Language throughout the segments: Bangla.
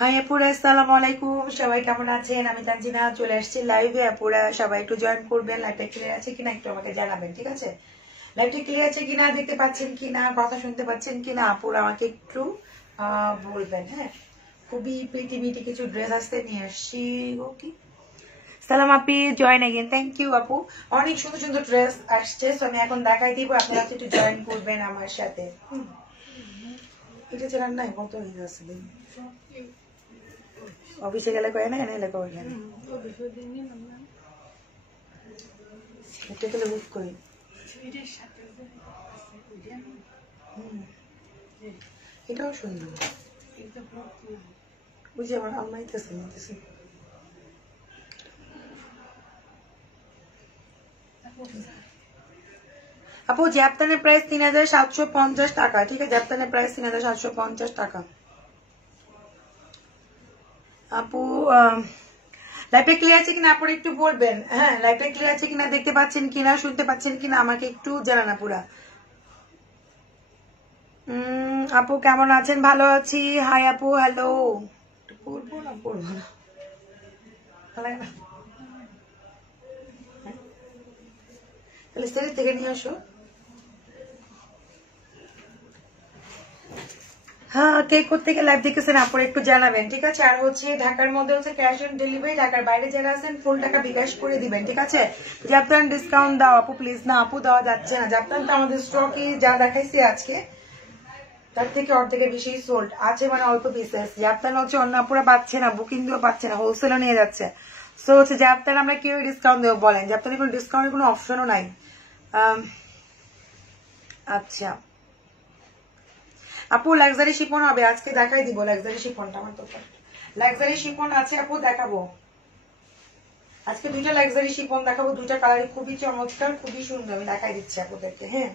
হাই আপুরা, আসসালামু আলাইকুম। সবাই কেমন আছেন? আমি তানজিনা চলে আসছি লাইভে। আপুরা সবাই একটু জয়েন করবেন। লাইভটা ক্লিয়ার আছে কিনা একটু আমাকে জানাবেন, ঠিক আছে? লাইভটা ক্লিয়ার আছে কিনা, দেখতে পাচ্ছেন কিনা, কথা শুনতে পাচ্ছেন কিনা, আপুরা আমাকে একটু বলবেন। হ্যাঁ, খুবই প্রিটি কিছু ড্রেস আসতে নিয়ে আসছি। ওকে, সালাম আপি, জয়েন এগেন। থ্যাংক ইউ আপু। অনেক সুন্দর সুন্দর ড্রেস আসছে, তো আমি এখন দেখাই দিব, আপনারা একটু জয়েন করবেন আমার সাথে। এটা চেনার নাই, কত হয়ে যাচ্ছে অফিসে গেলে কয় না, এনে কয় না, এটা গেলে বুক করি। এটাও সুন্দর, বুঝি আমার আলমারিতেছে নিতেছে। আপু জ্যাপতানের প্রাইস 3750 টাকা, ঠিক আছে? জ্যাপতানের প্রাইস 3750 টাকা। আপু লাইভটা ক্লিয়ার আছে কিনা আপনারা একটু বলবেন। হ্যাঁ, লাইভটা ক্লিয়ার আছে কিনা, দেখতে পাচ্ছেন কিনা, শুনতে পাচ্ছেন কিনা, আমাকে একটু জানান আপুরা। আপু কেমন আছেন? ভালো আছি। হাই আপু, হ্যালো। পড়বো না পড়বো না, তাহলে স্টেজ থেকে নিয়ে আসো। হ্যাঁ, কে কোথেকে লাইভ দেখেছেন আপনারা একটু জানাবেন, ঠিক আছে? আর হচ্ছে ঢাকার মধ্যে হচ্ছে ক্যাশ অন ডেলিভারি, ঢাকার বাইরে যারা আছেন ফুল টাকা বিকাশ করে দিবেন, ঠিক আছে? জাপান ডিসকাউন্ট দাও আপু প্লিজ। না আপু, দেওয়া যাচ্ছে না। জাপান তো আমাদের স্টকে যা দেখাইছি আজকে তার থেকে অর্ধেকের বেশি সোল্ড আছে, মানে অল্প পিসেস। জাপান হচ্ছে অন্য আপুরা পাচ্ছে না, বুকিং দিয়েও পাচ্ছে না, হোলসেলও নিয়ে যাচ্ছে। সো হচ্ছে জাপান আমরা কেউ ডিসকাউন্ট দেবো বলেন? জাপানে কোনো ডিসকাউন্টের কোনো অপশনও নাই। আচ্ছা আপু, লাক্সারি শিফন হবে আজকে, দেখাই দিব লাক্সারি শিফনটা। আমার তো লাক্সারি শিফন আছে আপু, দেখাবো আজকে। দুইটা লাক্সারি শিফন দেখাবো, দুইটা কালারই খুবই চমৎকার, খুবই সুন্দর। আমি দেখাই দিচ্ছি আপুদেরকে। হ্যাঁ,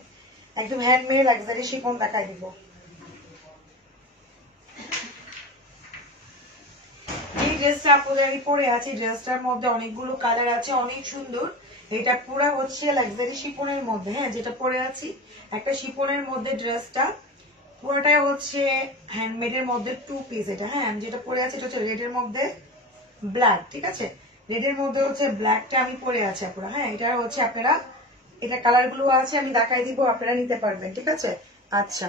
একদম হ্যান্ডমেড লাক্সারি শিফন দেখাই দিব। এই ড্রেসটা আপুদের আমি পরে আছি, ড্রেসটার মধ্যে অনেকগুলো কালার আছে, অনেক সুন্দর। এটা পুরা হচ্ছে লাক্সারি শিফনের মধ্যে। হ্যাঁ, যেটা পরে আছি একটা শিফনের মধ্যে, ড্রেসটা পুরোটাই হচ্ছে হ্যান্ডমেড এর মধ্যে, 2 পিস এটা। হ্যাঁ, আমি যেটা পরে আছি এটা হচ্ছে রেড এর মধ্যে ব্ল্যাক, ঠিক আছে? রেড এর মধ্যে হচ্ছে ব্ল্যাকটা আমি পরে আছি আপুরা। হ্যাঁ, এটা হচ্ছে আপনারা, এটা কালার গুলো আছে, আমি দেখাই দিব, আপনারা নিতে পারবেন, ঠিক আছে? আচ্ছা,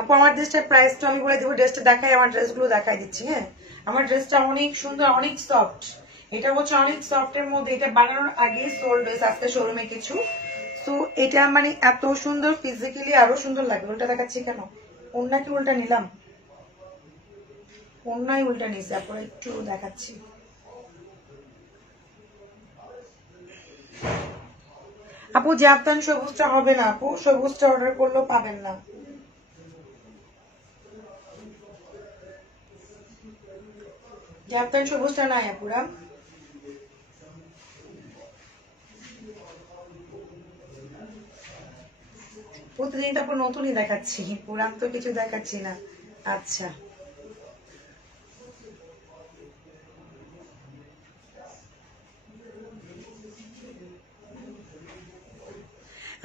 আপু আমার ড্রেসটার প্রাইসটা আমি বলে দিব, ড্রেসটা দেখাই, আমার ড্রেসগুলো দেখাই দিচ্ছি। হ্যাঁ, আমার ড্রেসটা অনেক সুন্দর, অনেক সফট। এটা হচ্ছে অনেক সফট এর মধ্যে, এটা বানানোর আগেই সোল্ড হয়েছে আজকে শোরুমে কিছু। তো এটা মানে এত সুন্দর, ফিজিক্যালি আরো সুন্দর লাগবে। উল্টা দেখাচ্ছি কেন? অন্য কি উল্টা নিলাম? অন্যায় উল্টা নিছে, আপনারা একটু দেখাচ্ছি। আপু জাপান সবুজটা হবে না আপু, সবুজটা অর্ডার করলেও পাবেন না। জাপান সবুজটা নাই আপুরা। প্রতিদিন তারপর নতুনই দেখাচ্ছি, পুরান তো কিছু দেখাচ্ছি না। আচ্ছা,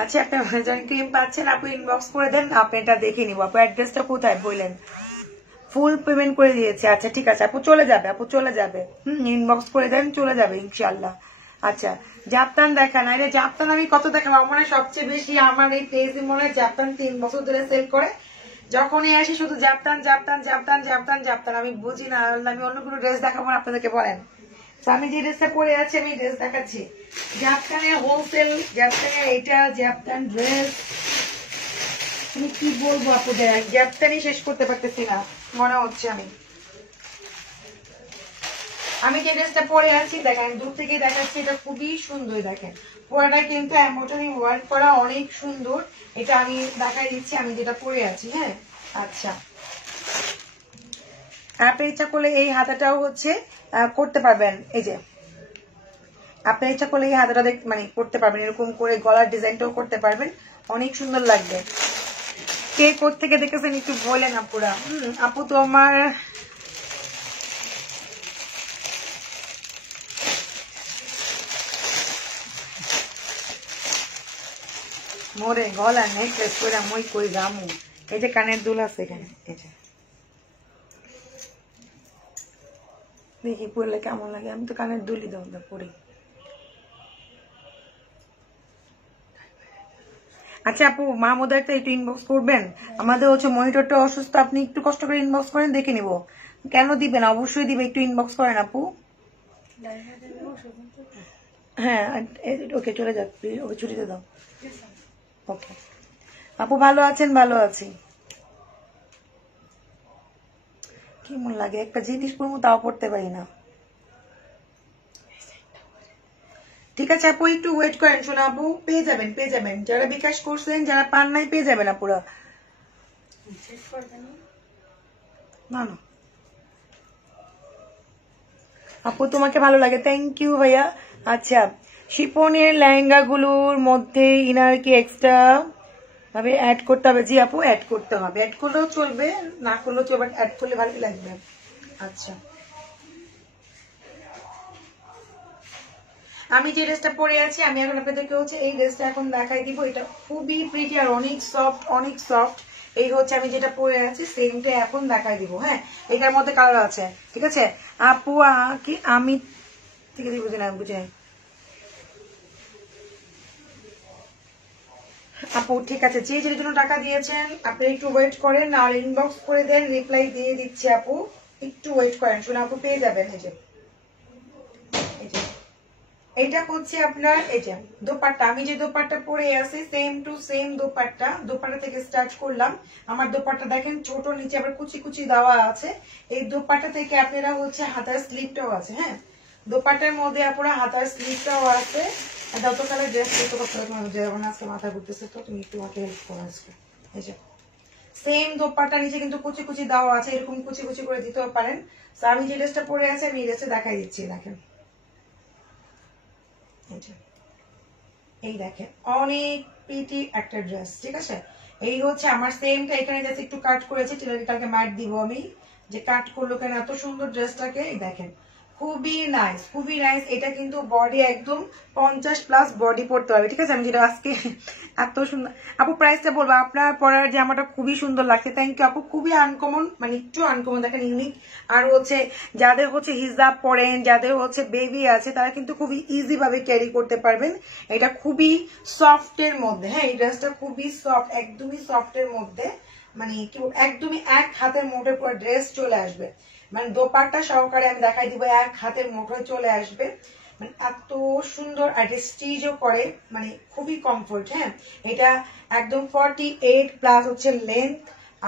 আচ্ছা, আপনি অ্যামাজন ক্রিম পাচ্ছেন আপু, ইনবক্স করে দেন, আপনি এটা দেখে নিব। আপু অ্যাড্রেসটা কোথায় বললেন? ফুল পেমেন্ট করে দিয়েছে। আচ্ছা ঠিক আছে আপু, চলে যাবে, আপু চলে যাবে। ইনবক্স করে দেন, চলে যাবে ইনশাল্লাহ। আচ্ছা, জাপান দেখা না, এটা জাপান আমি কত দেখাবো? আমার মনে হয় সবচেয়ে বেশি আমার এই পেজে মনে হয় জাপান 3 বছর ধরে সেল করে। যখনই আসি শুধু Japan Japan Japan Japan Japan, আমি বুঝি না, আমি অন্য কোনো ড্রেস দেখাবো না আপনাদেরকে বলেন? আমি যে ড্রেসটা পরে আছি আমি ড্রেস দেখাচ্ছি। জাপানের হোলসেল, জাপানের এইটা জাপান ড্রেস, আমি কি বলবো আপুদের, জাপানই শেষ করতে পারতেছি না মনে হচ্ছে। আমি যে ড্রেসটা পরে আছি দেখেন, দূর থেকে দেখাচ্ছি, এটা খুবই সুন্দর। দেখেন পুরোটা কিন্তু এমব্রয়ডারি ওয়ার্ক করা, অনেক সুন্দর। এটা আমি দেখাই দিচ্ছি আমি যেটা পরে আছি। হ্যাঁ, আচ্ছা, আপনি ইচ্ছা করলে এই হাতাটাও হচ্ছে করতে পারবেন। এই যে আপনি ইচ্ছা করলে এই হাতাটা মানে করতে পারবেন, এরকম করে গলার ডিজাইনটাও করতে পারবেন, অনেক সুন্দর লাগবে। কে কোথেকে দেখেছেন একটু বলেন আপুরা। আপু তো আমার মোরে গলা নেকলেস করে মই কই জামু। এই যে কানের দুল আছে এখানে, এই যে দেখি পরলে কেমন লাগে। আমি তো কানের দুলই দাও পরি। আচ্ছা আপু, মাহমুদার তো একটু ইনবক্স করবেন। আমাদের হচ্ছে মনিটরটা অসুস্থ, আপনি একটু কষ্ট করে ইনবক্স করেন, দেখে নিব। কেন দিবেন, অবশ্যই দিবে, একটু ইনবক্স করেন আপু। হ্যাঁ ওকে, চলে যাক, ওকে ছুটিতে দাও। ওকে আপু, ভালো আছেন? ভালো আছি। কেমন লাগে একটা জিনিস পড়বো তাও পড়তে পারি না। ঠিক আছে আপু, একটু ওয়েট করেন। শোনা আপু, পেয়ে যাবেন পেয়ে যাবেন, যারা বিকাশ করছেন, যারা পান নাই পেয়ে যাবেন আপুরা। না না আপু, তোমাকে ভালো লাগে, থ্যাংক ইউ ভাইয়া। আচ্ছা, শিপনের লেহেঙ্গা গুলোর মধ্যে ইনার কি এক্সট্রা ভাবে অ্যাড করতে হবে? জি আপু, অ্যাড করতে হবে, অ্যাড করলেও চলবে, না করলেও চলবে, অ্যাড করলে ভালোই লাগবে। আচ্ছা, আমি যে ড্রেসটা পরে আছি, আমি এখন আপনাদেরকে হচ্ছে এই ড্রেসটা এখন দেখাই দিব। এটা খুবই প্রিটি আর অনেক সফট, অনেক সফট। এই হচ্ছে আমি যেটা পরে আছি, সেমটা এখন দেখাই দিব। হ্যাঁ, এটার মধ্যে কালার আছে, ঠিক আছে আপু। কি আমি ঠিক আছে, বুঝি না, বুঝি না আপু। ঠিক আছে, যে যেটার জন্য টাকা দিয়েছেন আপনি একটু ওয়েট করেন, আর ইনবক্স করে দেন, রিপ্লাই দিয়ে দিচ্ছি আপু। একটু ওয়েট করেন, শুনে আপু পেয়ে যাবেন। এই যে এটা হচ্ছে আপনার এই যে দোপাট্টা, আমি যে দোপাট্টা পরে আছি same to same dupatta. Dupatta থেকে স্টার্ট করলাম। আমার দোপাট্টা দেখেন ছোট, নিচে আবার কুচি কুচি দেওয়া আছে। এই দোপাট্টা থেকে আপনারা হচ্ছে হাতার স্লিপটাও আছে। হ্যাঁ, দোপাট্টার মধ্যে আপনারা হাতার স্লিপটাও আছে। গতকালে ড্রেস করতে করতে যেমন আজকে মাথা ঘুরতেছে, তো তুমি একটু আমাকে হেল্প করো আজকে। এই যে সেম দোপাট্টা, নিচে কিন্তু কুচি কুচি দেওয়া আছে, এরকম কুচি কুচি করে দিতেও পারেন। তো আমি যে ড্রেসটা পরে আছি, আমি এই ড্রেসটা দেখাই দিচ্ছি, দেখেন। এই দেখেন, অনেক প্রিটি একটা ড্রেস, ঠিক আছে। এই হচ্ছে আমার সেমটা, এখানে জাস্ট একটু কাট করেছে, টেলারকে ম্যাট দিব আমি, যে কাট করলো কেন এত সুন্দর ড্রেসটাকে। এই দেখেন, খুবই নাইস, খুবই নাইস। এটা কিন্তু বডি একদম 50+ বডি পড়তে হবে, ঠিক আছে। আমি যেটা আজকে এত সুন্দর আপু, প্রাইসটা বলবো। আপনার পরার জামাটা খুবই সুন্দর লাগছে, থ্যাংক ইউ আপু। খুবই আনকমন, মানে একটু আনকমন, দেখেন ইউনিক। আর হচ্ছে যাদের হচ্ছে হিজাব পরেন, যাদের হচ্ছে বেবি আছে, তারা কিন্তু খুবই ইজি ভাবে ক্যারি করতে পারবেন। এটা খুবই সফটের মধ্যে। হ্যাঁ, এই ড্রেসটা খুবই সফট, একদমই সফটের মধ্যে, মানে কি একদমই এক হাতের মুঠোর পর ড্রেস চলে আসবে। মানে দোপাট্টা সহকারে আমি দেখাই দিব, এক হাতের মুঠোয় চলে আসবে, মানে এত সুন্দর। আর স্টিচও করে, মানে খুবই কমফোর্ট। হ্যাঁ, এটা একদম 48+ হচ্ছে লেন্থ।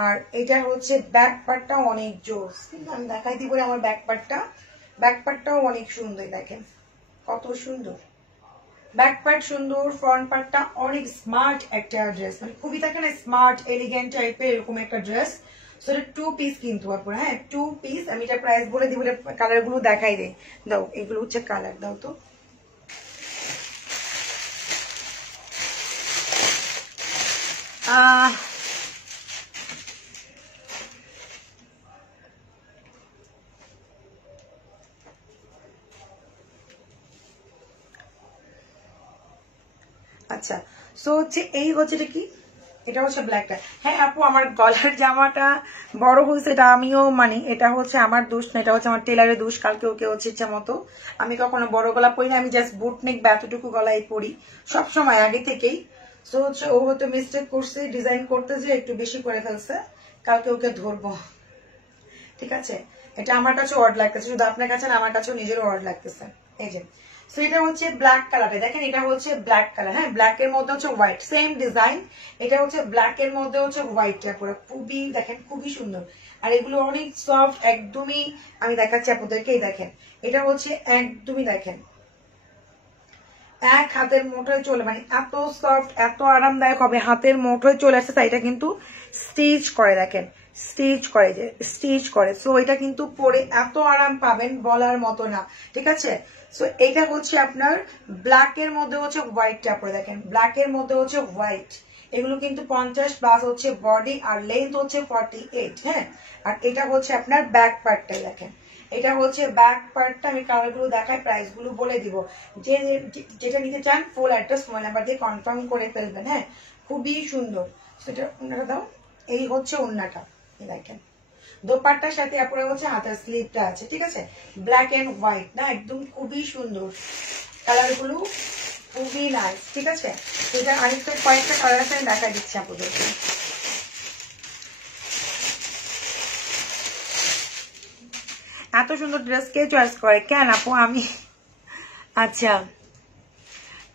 আর এটা হচ্ছে ব্যাক পার্টটা অনেক জোস, কিন্তু আমি দেখাই দিব আমার ব্যাক পার্টটাও অনেক সুন্দর। দেখেন কত সুন্দর ব্যাক পার্ট, সুন্দর ফ্রন্ট পার্টটা, অনেক স্মার্ট একটা ড্রেস, মানে খুবই থাকে না স্মার্ট এলিগেন্ট টাইপের, এরকম একটা ড্রেস। সো এটা 2 পিস কিন্তু আপনার। হ্যাঁ, 2 পিস। আমি এটা প্রাইস বলে দিব, কালার গুলো দেখাই দেয়। দাও, এগুলো হচ্ছে কালার, দাও তো। আচ্ছা, সো হচ্ছে এই হচ্ছে এটা কি, এটা হচ্ছে ব্ল্যাকটা। হ্যাঁ আপু, আমার গলার জামাটা বড় হয়েছে, এটা আমিও মানি, এটা হচ্ছে আমার দোষ না, এটা হচ্ছে আমার টেলারের দোষ। কালকে ওকে হচ্ছে ইচ্ছা মতো, আমি কখনো বড় গলা পরি না, আমি জাস্ট বুট নেক বা এতটুকু গলায় পরি সবসময় আগে থেকেই। সো হচ্ছে ও হয়তো মিস্টেক করছে, ডিজাইন করতে যে একটু বেশি করে ফেলছে, কালকে ওকে ধরবো, ঠিক আছে। এটা আমার কাছে অড লাগতেছে, শুধু আপনার কাছে না, আমার কাছেও নিজেরও অড লাগতেছে। এই যে সো এটা হচ্ছে ব্ল্যাক কালারে, দেখেন এটা হচ্ছে ব্ল্যাক কালার। হ্যাঁ, ব্ল্যাক এর মধ্যে হচ্ছে হোয়াইট, সেম ডিজাইন। এটা হচ্ছে ব্ল্যাক এর মধ্যে হচ্ছে হোয়াইটটা পুরো, খুবই দেখেন খুবই সুন্দর। আর এগুলো অনেক সফট, একদমই আমি দেখাচ্ছি আপনাদেরকে। এই দেখেন, এটা হচ্ছে একদমই দেখেন এক হাতের মুঠোয় চলে, মানে এত সফট, এত আরামদায়ক হবে, হাতের মুঠোয় চলে আসছে। তাই এটা কিন্তু স্টিচ করে, দেখেন স্টিচ করে, যে স্টিচ করে। সো এটা কিন্তু পরে এত আরাম পাবেন বলার মতো না, ঠিক আছে। সো এটা হচ্ছে আপনার ব্ল্যাক এর মধ্যে হচ্ছে হোয়াইটটা পরে, দেখেন ব্ল্যাক এর মধ্যে হচ্ছে হোয়াইট। এগুলো কিন্তু 50+ হচ্ছে বডি, আর লেন্থ হচ্ছে 48। হ্যাঁ, আর এটা হচ্ছে আপনার ব্যাক পার্টটাই, দেখেন এটা হচ্ছে ব্যাক পার্টটা। আমি কালার গুলো দেখাই, প্রাইস গুলো বলে দিব। যে যেটা নিতে চান ফুল অ্যাড্রেস, মোবাইল নাম্বার দিয়ে কনফার্ম করে ফেলবেন। হ্যাঁ, খুবই সুন্দর। সেটা ওন্নাটা দাও, এই হচ্ছে ওন্নাটা, দেখেন দোপাট্টার সাথে আপনারা হচ্ছে হাতার স্লিভটা আছে, ঠিক আছে, ব্ল্যাক এন্ড হোয়াইট না, একদম খুবই সুন্দর, কালারগুলো খুবই নাইস, ঠিক আছে। এটা আরেকটা কয়েকটা কালার আছে, দেখা দিচ্ছি আপনাদেরকে। এত সুন্দর ড্রেস কে চয়েস করে? কেন আপু আমি, আচ্ছা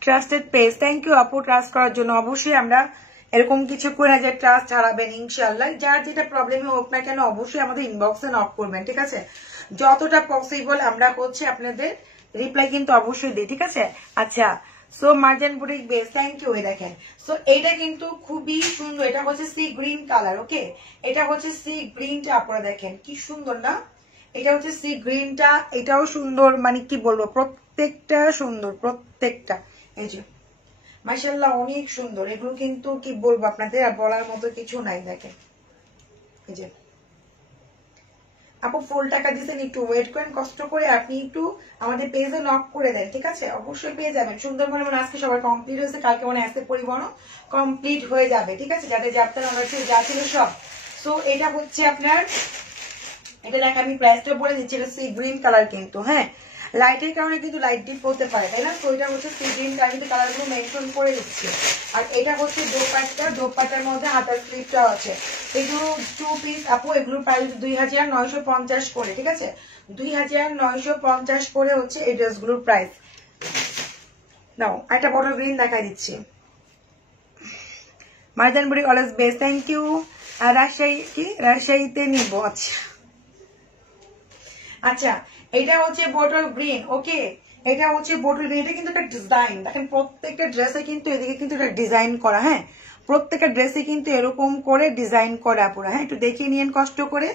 ট্রাস্টেড পেজ, থ্যাংক ইউ আপু ট্রাস্ট করার জন্য। অবশ্যই আমরা এরকম কিছু করে যে ট্রাস্ট হারাবেন ইনশাল্লাহ। যার যেটা প্রবলেম হোক না কেন অবশ্যই আমাদের ইনবক্সে নক করবেন, ঠিক আছে। যতটা পসিবল আমরা হচ্ছে আপনাদের রিপ্লাই কিন্তু অবশ্যই দিই, ঠিক আছে। আচ্ছা so Marjan boutique best, thank you. দেখেন সো এটা কিন্তু খুবই সুন্দর, এটা হচ্ছে সি গ্রিন কালার, ওকে, এটা হচ্ছে সি গ্রিনটা, আপনারা দেখেন কি সুন্দর না, এটা হচ্ছে সি গ্রিনটা, এটাও সুন্দর, মানে কি বলবো প্রত্যেকটা সুন্দর, প্রত্যেকটা এই যে মাশাআল্লাহ অনেক সুন্দর। এগুলো কিন্তু কি বলবো আপনাদের, আর বলার মতো কিছু নাই। দেখেন এই যে আপু ফুল টাকা দিচ্ছেন, একটু ওয়েট করেন, কষ্ট করে আপনি একটু আমাদের পেজে নক করে দেন, ঠিক আছে, অবশ্যই পেয়ে যাবেন। সুন্দরবনে মানে আজকে সবার কমপ্লিট হয়েছে, কালকে মানে আসতে পরিবহন কমপ্লিট হয়ে যাবে, ঠিক আছে, যাতে যে আপনার আমার যা ছিল সব। সো এটা হচ্ছে আপনার, এটা দেখ আমি প্রাইসটা বলে দিচ্ছি, এটা সি গ্রিন কালার কিন্তু, হ্যাঁ লাইটের কারণে কিন্তু লাইট ডিপ হতে পারে, তাই না। তো এটা হচ্ছে সি গ্রিন কালার, কিন্তু কালারগুলো মেনশন করে দিচ্ছি। আর এটা হচ্ছে দোপাট্টা, দোপাট্টার মধ্যে হাতার স্লিপটাও আছে। এগুলো 2 পিস আপু, এগুলো প্রাইস 2950 করে, ঠিক আছে, 2950 করে হচ্ছে এই ড্রেসগুলোর প্রাইস। নাও একটা বড় গ্রিন দেখাই দিচ্ছি। মার্জান বুড়ি always best, thank you. Rajshahi কি রাজশাহীতে নিব, আচ্ছা আচ্ছা এটা হচ্ছে বটল গ্রিন, ওকে, এটা হচ্ছে বটল গ্রিন। এটা কিন্তু একটা ডিজাইন, দেখেন প্রত্যেকটা ড্রেসে কিন্তু এদিকে কিন্তু এটা ডিজাইন করা, হ্যাঁ প্রত্যেকটা ড্রেসে কিন্তু এরকম করে ডিজাইন করা পুরো, হ্যাঁ একটু দেখিয়ে নিয়েন কষ্ট করে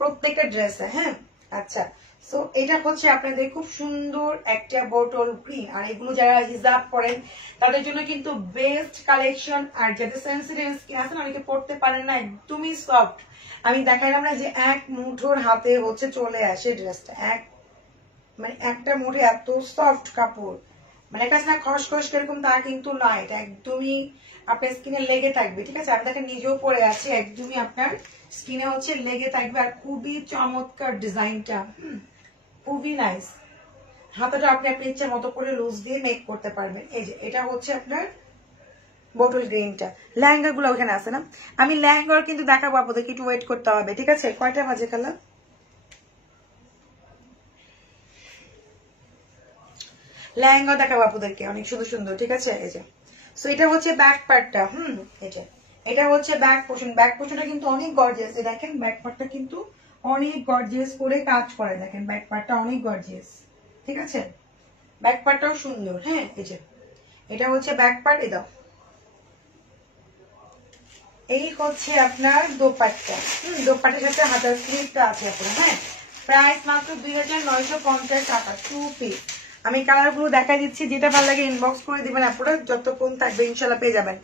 প্রত্যেকটা ড্রেসে, হ্যাঁ। আচ্ছা সো এটা হচ্ছে আপনাদের খুব সুন্দর একটা বটল গ্রিন। আর এগুলো যারা হিজাব করেন তাদের জন্য কিন্তু বেস্ট কালেকশন। আর যাদের সেন্সিটিভ স্কিন আছে অনেকে পড়তে পারেন না, একদমই সফট। আমি দেখাইলাম না যে এক মুঠোর হাতে হচ্ছে চলে আসে ড্রেসটা, এক মানে একটা মুঠে এত সফট কাপড়, মানে কাছে না খসখস এরকম তা কিন্তু না, এটা একদমই আপনার স্কিনে লেগে থাকবে, ঠিক আছে। আমি দেখেন নিজেও পরে আছি, একদমই আপনার স্কিনে হচ্ছে লেগে থাকবে। আর খুবই চমৎকার ডিজাইনটা, খুবই নাইস। হাতাটা আপনি আপনার ইচ্ছা মতো করে লুজ দিয়ে মেক করতে পারবেন। এই যে এটা হচ্ছে আপনার বটল গ্রিনটা। লেহেঙ্গা গুলো ওখানে আছে না, আমি লেহেঙ্গার কিন্তু দেখাবো আপনাদেরকে, একটু ওয়েট করতে হবে, ঠিক আছে। কয়টা বাজে খালা? লেহেঙ্গা দেখাবো আপনাদেরকে, অনেক সুন্দর সুন্দর, ঠিক আছে। এই যে সো এটা হচ্ছে ব্যাক পার্টটা, এটা হচ্ছে ব্যাক পোর্শন। ব্যাক পোর্শনটা কিন্তু অনেক গর্জিয়াস, দেখেন ব্যাক পার্টটা কিন্তু অনেক গর্জিয়াস করে কাজ করে, দেখেন ব্যাক পার্টটা অনেক গর্জিয়াস, ঠিক আছে, ব্যাক পার্টটাও সুন্দর, হ্যাঁ এই যে এটা হচ্ছে ব্যাক পার্ট। এই দাও, এই হচ্ছে আপনার দোপাট্টা, দোপাট্টার সাথে হাতার স্লিভটা আছে আপনার, হ্যাঁ প্রাইস মাত্র 2950 টাকা, 2 পিস। আমি কালারগুলো দেখাই দিচ্ছি, যেটা ভালো লাগে ইনবক্স করে দিবেন আপনারা, যতক্ষণ থাকবে ইনশাল্লাহ পেয়ে যাবেন।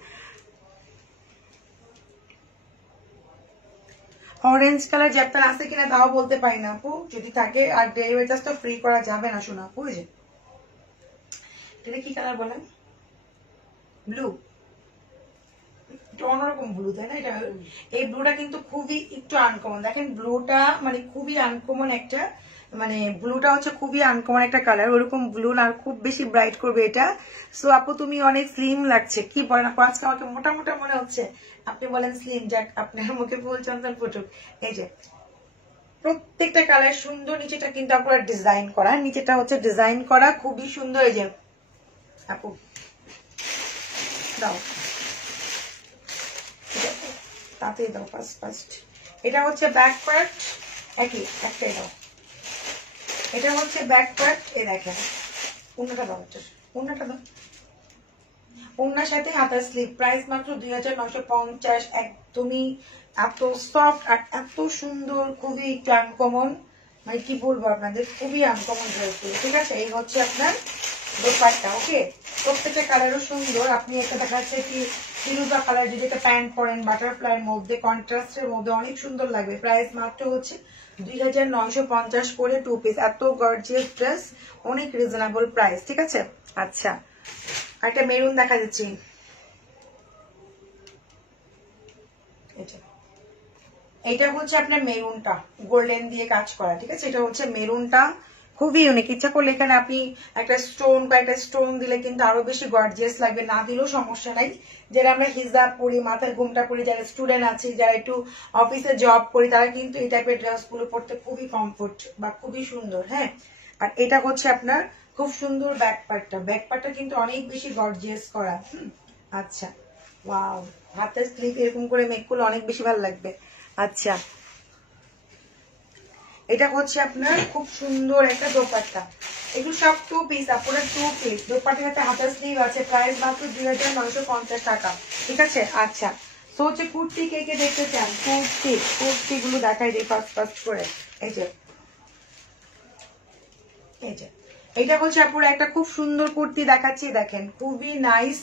অরেঞ্জ কালার যে আপনার আছে কিনা তাও বলতে পারি না আপু, যদি থাকে। আর ডেলিভারি চার্জ তো ফ্রি করা যাবে না শোনা আপু। এটা কি কালার বলেন? ব্লু, অন্যরকম ব্লু, তাই না। এটা এই ব্লুটা কিন্তু খুবই একটু আনকমন, দেখেন ব্লুটা মানে খুবই আনকমন একটা, মানে ব্লুটা হচ্ছে খুবই আনকমন একটা কালার, ওরকম ব্লু না, খুব বেশি ব্রাইট করবে এটা। সো আপু তুমি অনেক স্লিম লাগছে, কি বলেন আপু, আজকে আমাকে মোটা মোটা মনে হচ্ছে, আপনি বলেন স্লিম, যাক আপনার মুখে ফুল চন্দন ফুটুক। এই যে প্রত্যেকটা কালার সুন্দর, নিচেটা কিন্তু আপনার ডিজাইন করা, নিচেটা হচ্ছে ডিজাইন করা খুবই সুন্দর। এই যে আপু দাও, তাতে দাও ফার্স্ট। এটা হচ্ছে ব্যাক পার্ট, একটাই দাও, এটা হচ্ছে ব্যাক পার্ট। এই দেখেন ওন্নাটা দাও, ওন্নাটা দাও, ওন্নার সাথে হাতার স্লিভ, প্রাইস মাত্র 2950। একদমই এত সফট আর এত সুন্দর, খুবই একটু আনকমন, মানে কি বলবো আপনাদের, খুবই আনকমন ড্রেসগুলো, ঠিক আছে। এই হচ্ছে আপনার দোপাট্টা, ওকে, প্রত্যেকটা কালারও সুন্দর। আপনি একটা দেখা যাচ্ছে কি ফিরোজা কালার, যদি একটা প্যান্ট পরেন বাটারফ্লাইয়ের মধ্যে, কন্ট্রাস্টের মধ্যে অনেক সুন্দর লাগবে। প্রাইস মাত্র হচ্ছে 2950 করে 2 পিস। এত গর্জিয়াস ড্রেস, অনেক রিজনেবল প্রাইস, ঠিক আছে। আচ্ছা একটা মেরুন দেখা যাচ্ছে, এটা হচ্ছে আপনার মেরুনটা গোল্ডেন দিয়ে কাজ করা, ঠিক আছে। এটা হচ্ছে মেরুনটা, খুবই ইউনিক। ইচ্ছা করলে এখানে আপনি একটা স্টোন বা একটা স্টোন দিলে কিন্তু আরো বেশি গর্জিয়াস লাগবে, না দিলেও সমস্যা নাই। যারা আমরা হিজাব পরি, মাথায় ঘুমটা পরি, যারা স্টুডেন্ট আছি, যারা একটু অফিসে জব করি, তারা কিন্তু এই টাইপের ড্রেস গুলো পরতে খুবই কমফোর্ট বা খুবই সুন্দর। হ্যাঁ, আর এটা হচ্ছে আপনার খুব সুন্দর ব্যাক পার্টটা, ব্যাক পার্টটা কিন্তু অনেক বেশি গর্জিয়াস করা। আচ্ছা, ওয়াও, হাতের স্লিপ এরকম করে মেক করলে অনেক বেশি ভালো লাগবে। আচ্ছা, এটা হচ্ছে আপনার খুব সুন্দর একটা দোপাট্টা, এগুলো সব 2 পিস, আপনার 2 পিস দোপাট্টার সাথে হাতার স্লিভ আছে, প্রাইস মাত্র 2950 টাকা, ঠিক আছে। আচ্ছা, তো হচ্ছে কুর্তি কে কে দেখতে চান, কুর্তি গুলো দেখাই দিই ফার্স্ট করে। এই যে এটা হচ্ছে আপনার একটা খুব সুন্দর কুর্তি দেখাচ্ছি, দেখেন খুবই নাইস।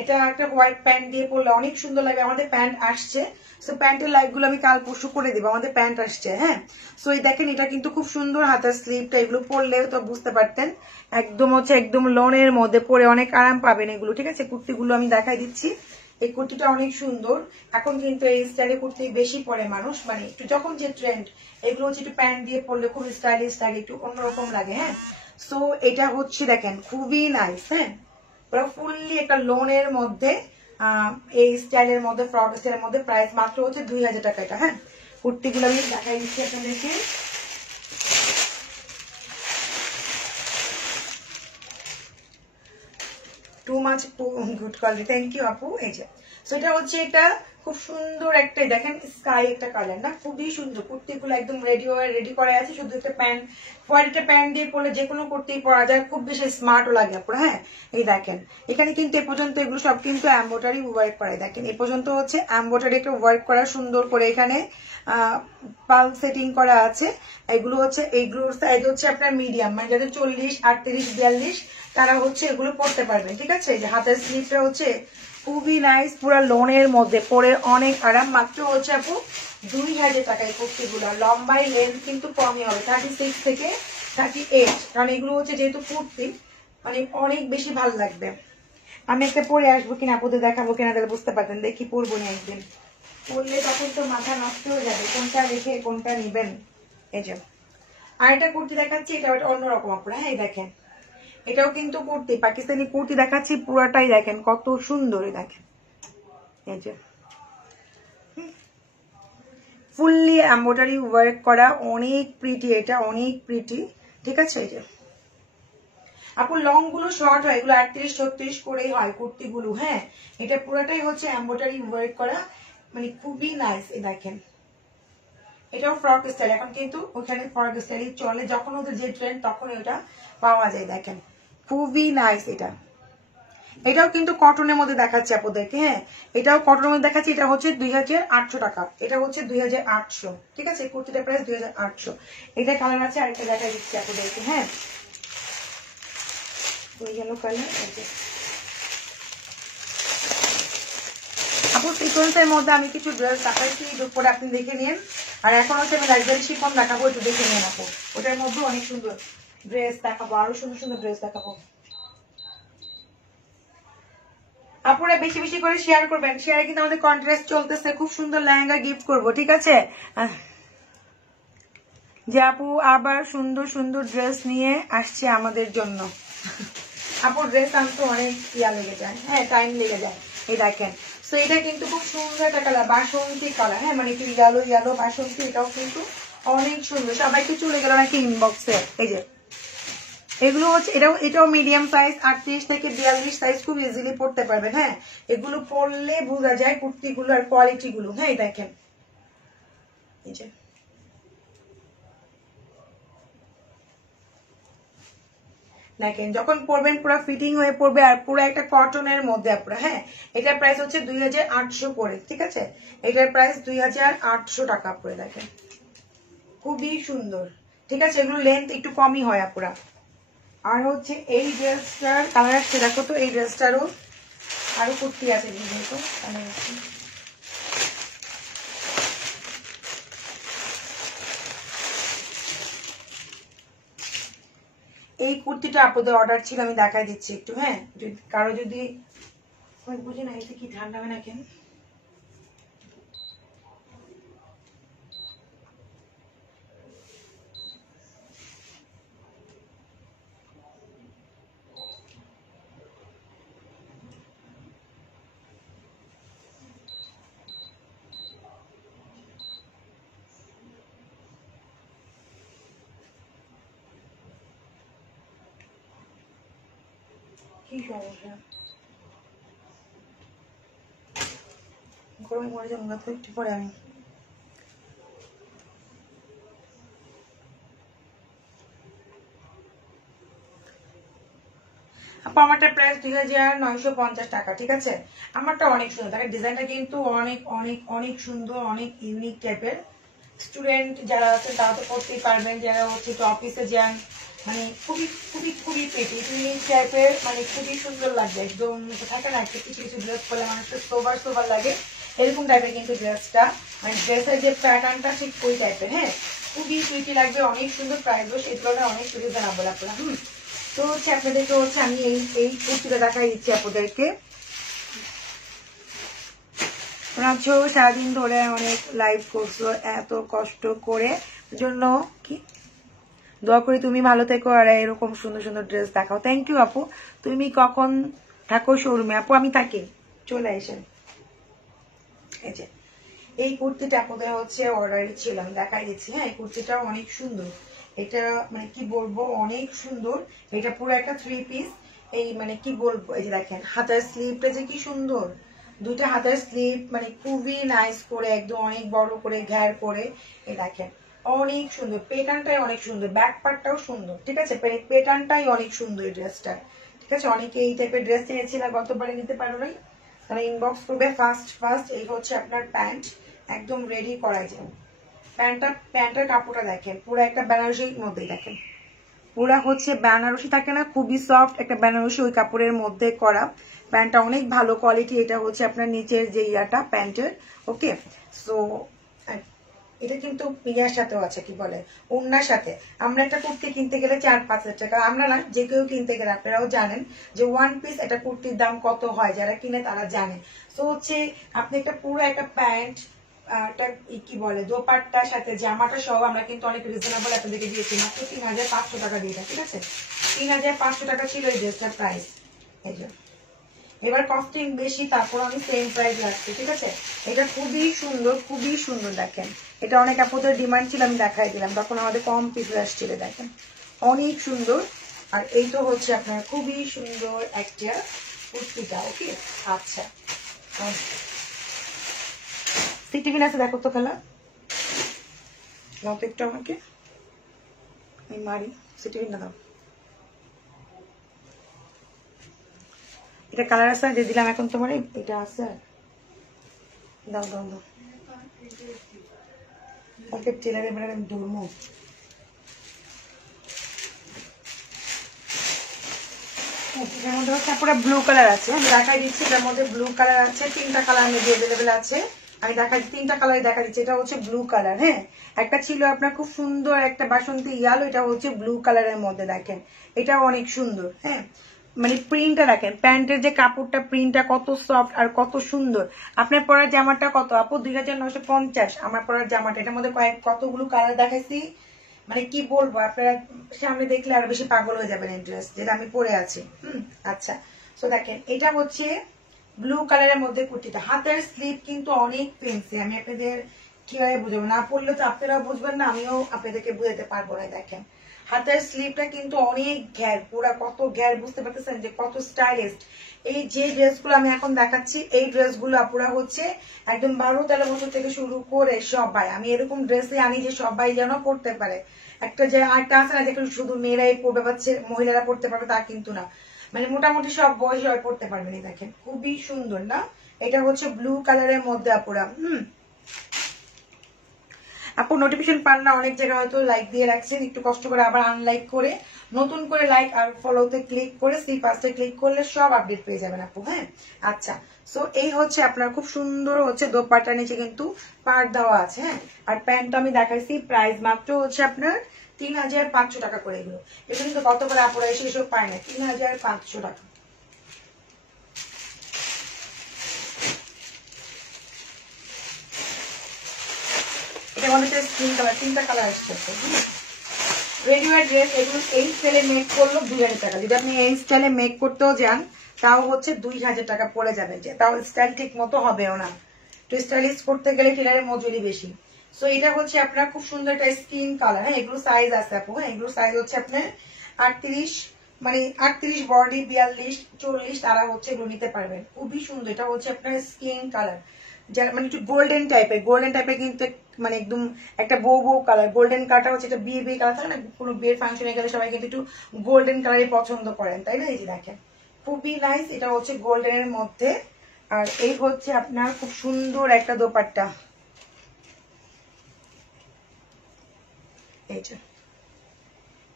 এটা একটা হোয়াইট প্যান্ট দিয়ে পরলে অনেক সুন্দর লাগে। আমাদের প্যান্ট আসছে, সো প্যান্টের লাইক গুলো আমি কাল পরশু করে দিব, আমাদের প্যান্ট আসছে। হ্যাঁ, সো এই দেখেন এটা কিন্তু খুব সুন্দর, হাতার স্লিভটা এগুলো পরলে তো বুঝতে পারতেন একদম হচ্ছে একদম লনের মধ্যে পরে অনেক আরাম পাবেন এগুলো, ঠিক আছে। কুর্তিগুলো আমি দেখাই দিচ্ছি, এই কুর্তিটা অনেক সুন্দর। এখন কিন্তু এই স্টাইলের কুর্তি বেশি পরে মানুষ, মানে একটু যখন যে ট্রেন্ড, এগুলো হচ্ছে একটু প্যান্ট দিয়ে পরলে খুব স্টাইলিশ লাগে, একটু অন্যরকম লাগে। হ্যাঁ, সো এটা হচ্ছে দেখেন খুবই নাইস। হ্যাঁ, পুরো ফুললি একটা লোনের মধ্যে এই স্টাইলের মধ্যে, ফ্রক স্টাইলের মধ্যে, প্রাইস মাত্র হচ্ছে 2000 টাকা এটা। হ্যাঁ, কুর্তিগুলো আমি দেখাই দিচ্ছি আপনাদেরকে। Too much good quality, thank you আপু। এই যে সেটা হচ্ছে এটা খুব সুন্দর একটা, দেখেন স্কাই একটা কালার না, খুবই সুন্দর। কুর্তিগুলো একদম রেডি করা আছে, শুধু একটা প্যান্ট, হোয়াইট একটা প্যান্ট দিয়ে পরলে যে কোনো কুর্তি পরা যায়, খুব বেশি স্মার্টও লাগে আপনার। হ্যাঁ, এই দেখেন এখানে কিন্তু এ পর্যন্ত এগুলো সব কিন্তু এমব্রয়ডারি ওয়ার্ক করা, দেখেন এ পর্যন্ত হচ্ছে এমব্রয়ডারি একটা ওয়ার্ক করা সুন্দর করে, এখানে পাল সেটিং করা আছে। এগুলো হচ্ছে, এইগুলোর সাইজ হচ্ছে আপনার মিডিয়াম, মানে যাদের 40, 38, 42 তারা হচ্ছে এগুলো পরতে পারবেন, ঠিক আছে। যে হাতের স্লিভটা হচ্ছে খুবই নাইস, পুরো লোনের মধ্যে পরে অনেক আরাম। মাত্র হচ্ছে আপু 2000 টাকায় কুর্তিগুলো। লম্বাই লেন্থ কিন্তু কমই হবে, 36 থেকে 38, কারণ এগুলো হচ্ছে যেহেতু কুর্তি, মানে অনেক বেশি ভালো লাগবে। আমি একটা পরে আসবো কিনা, আপুদের দেখাবো কিনা, তাহলে বুঝতে পারতেন। দেখি পরবো না একদিন, পরলে তখন তো মাথা নষ্ট হয়ে যাবে কোনটা রেখে কোনটা নিবেন। এই যে আরেকটা কুর্তি দেখাচ্ছি, এটা অন্যরকম আপনারা। হ্যাঁ, দেখেন এটাও কিন্তু কুর্তি, পাকিস্তানি কুর্তি দেখাচ্ছি, পুরাটাই দেখেন কত সুন্দর, দেখেন এই যে ফুললি এমব্রয়ডারি ওয়ার্ক করা, অনেক প্রিটি, এটা অনেক প্রিটি, ঠিক আছে। এই যে আপু লং গুলো শর্ট হয়, এগুলো 38, 36 করেই হয় কুর্তিগুলো। হ্যাঁ, এটা পুরাটাই হচ্ছে এমব্রয়ডারি ওয়ার্ক করা, মানে খুবই নাইস। এই দেখেন এটাও ফ্রক স্টাইল, এখন কিন্তু ওখানে ফ্রক স্টাইলই চলে, যখন ওদের যে ট্রেন্ড তখন ওটা পাওয়া যায়। দেখেন খুবই নাইস। এটাও কিন্তু কটনের মধ্যে দেখাচ্ছে আপনাদেরকে। হ্যাঁ, এটাও কটনের মধ্যে দেখাচ্ছে, এটা হচ্ছে 2800 টাকা, এটা হচ্ছে 2800, ঠিক আছে। কুর্তিটার প্রাইস 2800। এটা কালার আছে, আরেকটা দেখা দিচ্ছি আপনাদেরকে। হ্যাঁ, ইয়েলো কালার। আপু সিকোয়েন্সের মধ্যে আমি কিছু ড্রেস দেখাচ্ছি, দুপুরে আপনি দেখে নিন। আর এখন হচ্ছে আমি লাক্সারি শিফন দেখাবো, একটু দেখে নিন আপু। ওটার মধ্যে অনেক সুন্দর ড্রেস দেখাবো, আরো সুন্দর সুন্দর ড্রেস দেখাবো। আপুরা বেশি বেশি করে শেয়ার করবেন, শেয়ারে কিন্তু আমাদের কন্টেস্ট চলতেছে, খুব সুন্দর লেহেঙ্গা গিফট করব, ঠিক আছে। যে আপু আবার সুন্দর সুন্দর ড্রেস নিয়ে আসছে আমাদের জন্য। আপুর ড্রেস আনতে অনেক লেগে যায়, হ্যাঁ টাইম লেগে যায়। এই দেখেন, তো এটা কিন্তু খুব সুন্দর একটা কালার, বাসন্তী কালার। হ্যাঁ, মানে একটু ইয়েলো বাসন্তী, এটাও কিন্তু অনেক সুন্দর। সবাইকে চলে গেল নাকি ইনবক্সে। এই যে এগুলো হচ্ছে, এটাও মিডিয়াম সাইজ, 38 থেকে 42 সাইজ, খুব ইজিলি পড়তে পারবেন। হ্যাঁ, এগুলো পরলে বোঝা যায় কুর্তিগুলো আর কোয়ালিটি গুলো। হ্যাঁ, দেখেন এই যে দেখেন, যখন পরবেন পুরো ফিটিং হয়ে পড়বে, আর পুরো একটা কটনের মধ্যে আপনারা। হ্যাঁ, এটার প্রাইস হচ্ছে 2800 করে, ঠিক আছে। এটার প্রাইস 2800 টাকা পড়ে, দেখেন খুবই সুন্দর, ঠিক আছে। এগুলো লেন্থ একটু কমই হয় আপুরা। আর হচ্ছে এই ড্রেসটার কালার আসছে, দেখো তো এই ড্রেসটারও আরো কুর্তি আছে, যেহেতু এই কুর্তিটা আপনাদের অর্ডার ছিল, আমি দেখাই দিচ্ছি একটু। হ্যাঁ, কারো যদি বুঝি না, এতে কি ঠান্ডা হবে না কেন, কি সমস্যা গরমে মরে যাবো তো একটু পরে আমি। আপু আমারটার প্রাইস 2950 টাকা, ঠিক আছে? আমারটা অনেক সুন্দর, দেখেন ডিজাইনটা কিন্তু অনেক অনেক অনেক সুন্দর, অনেক ইউনিক টাইপের। স্টুডেন্ট যারা আছেন তারা তো পড়তেই পারবেন, যারা হচ্ছে তো অফিসে যান, মানে খুবই খুবই খুবই পেটি ইউনিক টাইপের, মানে খুবই সুন্দর লাগবে একদম। থাকে না একটা কিছু কিছু ড্রেস পরে মানুষের সোবার সোবার লাগে, এরকম টাইপের কিন্তু ড্রেসটা, মানে ড্রেসের যে প্যাটার্নটা ঠিক ওই টাইপের। হ্যাঁ, খুবই সুইটি লাগবে, অনেক সুন্দর, প্রাইসও সেই তুলনায় অনেক রিজনেবল আপনারা। তো হচ্ছে আপনাদেরকে হচ্ছে আমি এই কুর্তিটা দেখাই দিচ্ছি আপনাদেরকে। সারাদিন ধরে অনেক লাইভ করছো, এত কষ্ট করে জন্য কি দোয়া করি তুমি ভালো থেকো আর এরকম সুন্দর সুন্দর ড্রেস দেখাও। থ্যাংক ইউ আপু। তুমি কখন থাকো শোরুমে? আপু আমি থাকি, চলে এসেন। এই যে এই কুর্তিটা আপনাদের হচ্ছে অর্ডারই ছিল, আমি দেখাই দিচ্ছি। হ্যাঁ, এই কুর্তিটাও অনেক সুন্দর, এটা মানে কি বলবো অনেক সুন্দর। এটা পুরো একটা 3 পিস, এই মানে কি বলবো, এই যে দেখেন হাতের স্লিভটা যে কি সুন্দর, দুইটা হাতের স্লিভ মানে খুবই নাইস করে একদম অনেক বড় করে ঘের করে, এই দেখেন অনেক সুন্দর। প্যাটার্নটাই অনেক সুন্দর, ব্যাক পার্টটাও সুন্দর, ঠিক আছে? প্যাটার্নটাই অনেক সুন্দর এই ড্রেসটা, ঠিক আছে? অনেকে এই টাইপের ড্রেস চেয়েছিল, গতবারে নিতে পারো নাই, তারা ইনবক্স করবে ফার্স্ট। এই হচ্ছে আপনার প্যান্ট, একদম রেডি করা যায়। প্যান্টের কাপড়টা দেখেন পুরো একটা বেনারসির মধ্যে, দেখেন পুরা হচ্ছে বেনারসি থাকে না, খুবই সফট একটা বেনারসি ওই কাপড়ের মধ্যে করা। প্যান্টটা অনেক ভালো কোয়ালিটি। এটা হচ্ছে আপনার নিচের যে ইয়াটা প্যান্টের, ওকে? সো এটা কিন্তু ইয়ার সাথেও আছে, কি বলে, ওড়নার সাথে। আমরা একটা কুর্তি কিনতে গেলে 4-5 টাকা, আমরা না যে কেউ কিনতে গেলে আপনারাও জানেন যে 1 পিস একটা কুর্তির দাম কত হয়, যারা কিনে তারা জানে। তো হচ্ছে আপনি একটা পুরো একটা প্যান্ট, কি বলে দোপাট্টার সাথে জামাটা সহ আমরা কিন্তু অনেক রিজনেবল আপনাদেরকে দিয়েছি, মাত্র 3500 টাকা দিয়ে, ঠিক আছে? 3500 টাকা ছিল এই ড্রেসটার প্রাইস। এই যে এবার কস্টিং বেশি, তারপর আমি সেম প্রাইস রাখছি, ঠিক আছে? এটা খুবই সুন্দর, খুবই সুন্দর। দেখেন এটা অনেক আপুদের ডিমান্ড ছিল, আমি দেখাই দিলাম, তখন আমাদের কম পিস আসছিল। দেখেন অনেক সুন্দর। আর এই তো হচ্ছে আপনার খুবই সুন্দর একটা কুর্তিটা, ওকে? আচ্ছা, সিটিভিন আছে দেখো তো খেলা, দাও তো একটু আমাকে, আমি মারি সিটিভিনটা দাও। এটা কালার আছে দিয়ে দিলাম, এখন তোমার এটা আছে, দাও দাও দাও। ওকে টেলারে বেড়ে আমি দৌড়মো। এটার মধ্যে হচ্ছে পুরো ব্লু কালার আছে, আমি দেখাই দিচ্ছি। এটার মধ্যে ব্লু কালার আছে, 3টা কালার মধ্যে অ্যাভেলেবেল আছে। আমি দেখাই 3টা কালারে দেখা দিচ্ছি। এটা হচ্ছে ব্লু কালার, হ্যাঁ। একটা ছিল আপনার খুব সুন্দর একটা বাসন্তী ইয়ালো, এটা হচ্ছে ব্লু কালারের মধ্যে, দেখেন এটাও অনেক সুন্দর। হ্যাঁ, মানে প্রিন্টটা দেখেন, প্যান্টের যে কাপড়টা প্রিন্টটা কত সফট আর কত সুন্দর। আপনার পরার জামাটা কত আপু? 2950 আমার পরার জামাটা। এটার মধ্যে কতগুলো কালার দেখাইছি, মানে কি বলবো, আপনারা সামনে দেখলে আরো বেশি পাগল হয়ে যাবেন এই ড্রেস যেটা আমি পরে আছি। আচ্ছা, তো দেখেন এটা হচ্ছে ব্লু কালারের মধ্যে কুর্তিটা। হাতের স্লিভ কিন্তু অনেক পেন্সি, আমি আপনাদের কিভাবে বুঝবো, না পড়লে তো আপনারাও বুঝবেন না, আমিও আপনাদেরকে বুঝাতে পারবো না। দেখেন হাতের স্লিভটা কিন্তু অনেক ঘের, পুরা কত ঘের, বুঝতে পারতেছেন যে কত স্টাইলিস্ট। এই যে ড্রেসগুলো আমি এখন দেখাচ্ছি, এই ড্রেসগুলো পুরা হচ্ছে একদম 12-13 বছর থেকে শুরু করে সবাই, আমি এরকম ড্রেসে আনি যে সবাই যেন পড়তে পারে। একটা যে আরেকটা আছে না যে শুধু মেয়েরাই পড়বে বা মহিলারা পড়তে পারবে, তা কিন্তু না, মানে মোটামুটি সব বয়স পড়তে পারবেন। দেখেন খুবই সুন্দর না? এটা হচ্ছে ব্লু কালারের মধ্যে আপুরা। আপু নোটিফিকেশন পান না, অনেক জায়গায় হয়তো লাইক দিয়ে রাখছেন, একটু কষ্ট করে আবার আনলাইক করে নতুন করে লাইক আর ফলোতে ক্লিক করে C5 ক্লিক করলে সব আপডেট পেয়ে যাবেন আপু। হ্যাঁ, আচ্ছা, সো এই হচ্ছে আপনার খুব সুন্দর হচ্ছে দোপাট্টার নিচে কিন্তু পাড় দেওয়া আছে। হ্যাঁ, আর প্যান্টটা আমি দেখাইছি, প্রাইস মাত্র হচ্ছে আপনার 3500 টাকা করে। এগুলো কিন্তু কতবার আপুরা এসে এসব পায় না, 3500 টাকা। এটা আমাদের স্কিন কালার, 3টা কালার আসছে। রেডিমেড ড্রেস এগুলো এই স্টাইলে মেক করলো 2000 টাকা। যদি আপনি এই স্টাইলে মেক করতেও যান তাও হচ্ছে 2000 টাকা পড়ে যাবে, যে তাও স্টাইল ঠিক মতো হবেও না। তো স্টাইলিশ করতে গেলে টেলারের মজুরি বেশি। সো এটা হচ্ছে আপনার খুব সুন্দর একটা স্কিন কালার। হ্যাঁ, এগুলো সাইজ আছে আপু। হ্যাঁ, এগুলো সাইজ হচ্ছে আপনার 38, মানে 38 বডি 42 40 তারা হচ্ছে এগুলো নিতে পারবেন। খুবই সুন্দর। এটা হচ্ছে আপনার স্কিন কালার, যারা মানে একটু গোল্ডেন টাইপের কিন্তু মানে একদম একটা বউ বউ কালার। গোল্ডেন কালারটা হচ্ছে এটা বিয়ে বিয়ে কালার থাকে না, কোনো বিয়ের ফাংশনে গেলে সবাই কিন্তু একটু গোল্ডেন কালারই পছন্দ করেন, তাই না? এই যে দেখেন খুবই নাইস। এটা হচ্ছে গোল্ডেনের মধ্যে। আর এই হচ্ছে আপনার খুব সুন্দর একটা দোপাট্টা, এই যে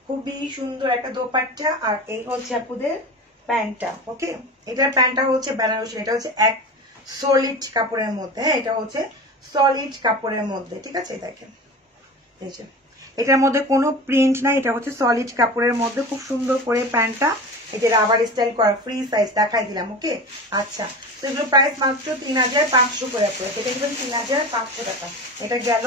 খুবই সুন্দর একটা দোপাট্টা। আর এই হচ্ছে আপুদের প্যান্টটা। ওকে, এটার প্যান্টটা হচ্ছে বেনারসি, এটা হচ্ছে এক সলিড কাপড়ের মধ্যে। হ্যাঁ, এটা হচ্ছে সলিড কাপড়ের মধ্যে, ঠিক আছে? দেখেন এই যে এটার মধ্যে কোনো প্রিন্ট নাই, এটা হচ্ছে সলিড কাপড়ের মধ্যে। খুব সুন্দর করে প্যান্টটা, এটা রাবার স্টাইল করা, ফ্রি সাইজ দেখাই দিলাম। ওকে, আচ্ছা, তো এগুলো প্রাইস মাত্র 3500 করে পড়েছে। এটা কিন্তু 3500 টাকা। এটা গেল।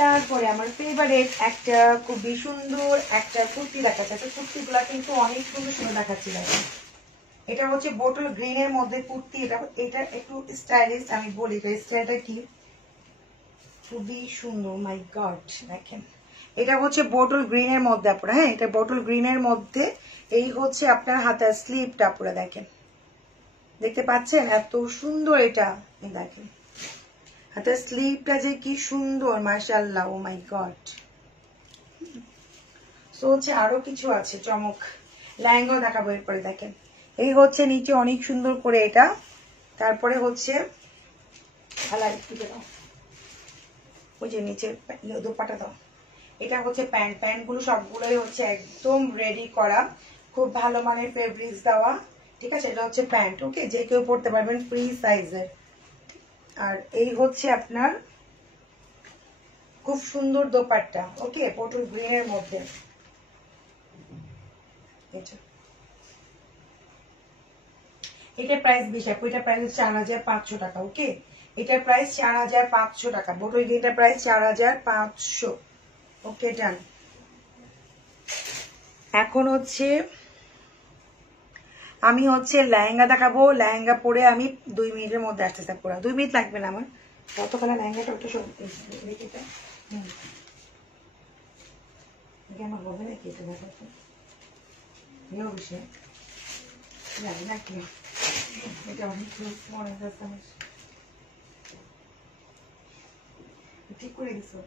তারপরে আমার ফেভারিট একটা খুবই সুন্দর একটা কুর্তি দেখাচ্ছে। একটা কুর্তি গুলা কিন্তু অনেক সুন্দর সুন্দর দেখাচ্ছিল। এটা হচ্ছে বোটল গ্রিনের মধ্যে কুর্তি। এটা একটু স্টাইলিশ, আমি বলি তো স্টাইলটা কি, খুবই সুন্দর। মাই গড, দেখেন এটা হচ্ছে বোটল গ্রিনের মধ্যে আপনারা। হ্যাঁ, এটা বোটল গ্রিনের মধ্যে। এই হচ্ছে আপনার হাতের স্লিভটা, আপনারা দেখেন, দেখতে পাচ্ছেন এত সুন্দর। এটা দেখেন হাতের স্লিভটা যে কি সুন্দর, মাশাআল্লাহ, ও মাই গড। সো হচ্ছে আরো কিছু আছে চমক, লেহেঙ্গাও দেখাবো এরপরে। দেখেন এই হচ্ছে নিচে অনেক সুন্দর করে এটা। তারপরে হচ্ছে ওই যে নিচের দোপাটা দাও, এটা হচ্ছে প্যান্ট। প্যান্ট গুলো সবগুলোই হচ্ছে একদম রেডি করা, খুব ভালো মানের ফেব্রিক্স দেওয়া, ঠিক আছে? এটা হচ্ছে প্যান্ট। ওকে, যে কেউ পড়তে পারবেন, ফ্রি সাইজের। আর এই হচ্ছে আপনার খুব সুন্দর দোপাট্টা। ওকে, পটল গ্রিনের মধ্যে। এটার প্রাইস বেশি, এটার প্রাইস 4500 টাকা। ওকে, এটার প্রাইস 4500 টাকা। বটল গ্রিনটার প্রাইস 4500। Okay, done. এখন হচ্ছে আমি হচ্ছে লেহেঙ্গা দেখাবো। লেহেঙ্গা পরে আমি 2 মিনিটের মধ্যে আসতেছে। পুরো 2 মিনিট লাগবে না আমার। কতক্ষণ লেহেঙ্গাটা ওটা সব দেখে আমার হবে নাকি এটা দেখাতে বিষয় জানি না কি। এটা অনেক মনে হচ্ছে আমার, ঠিক করে দিছো।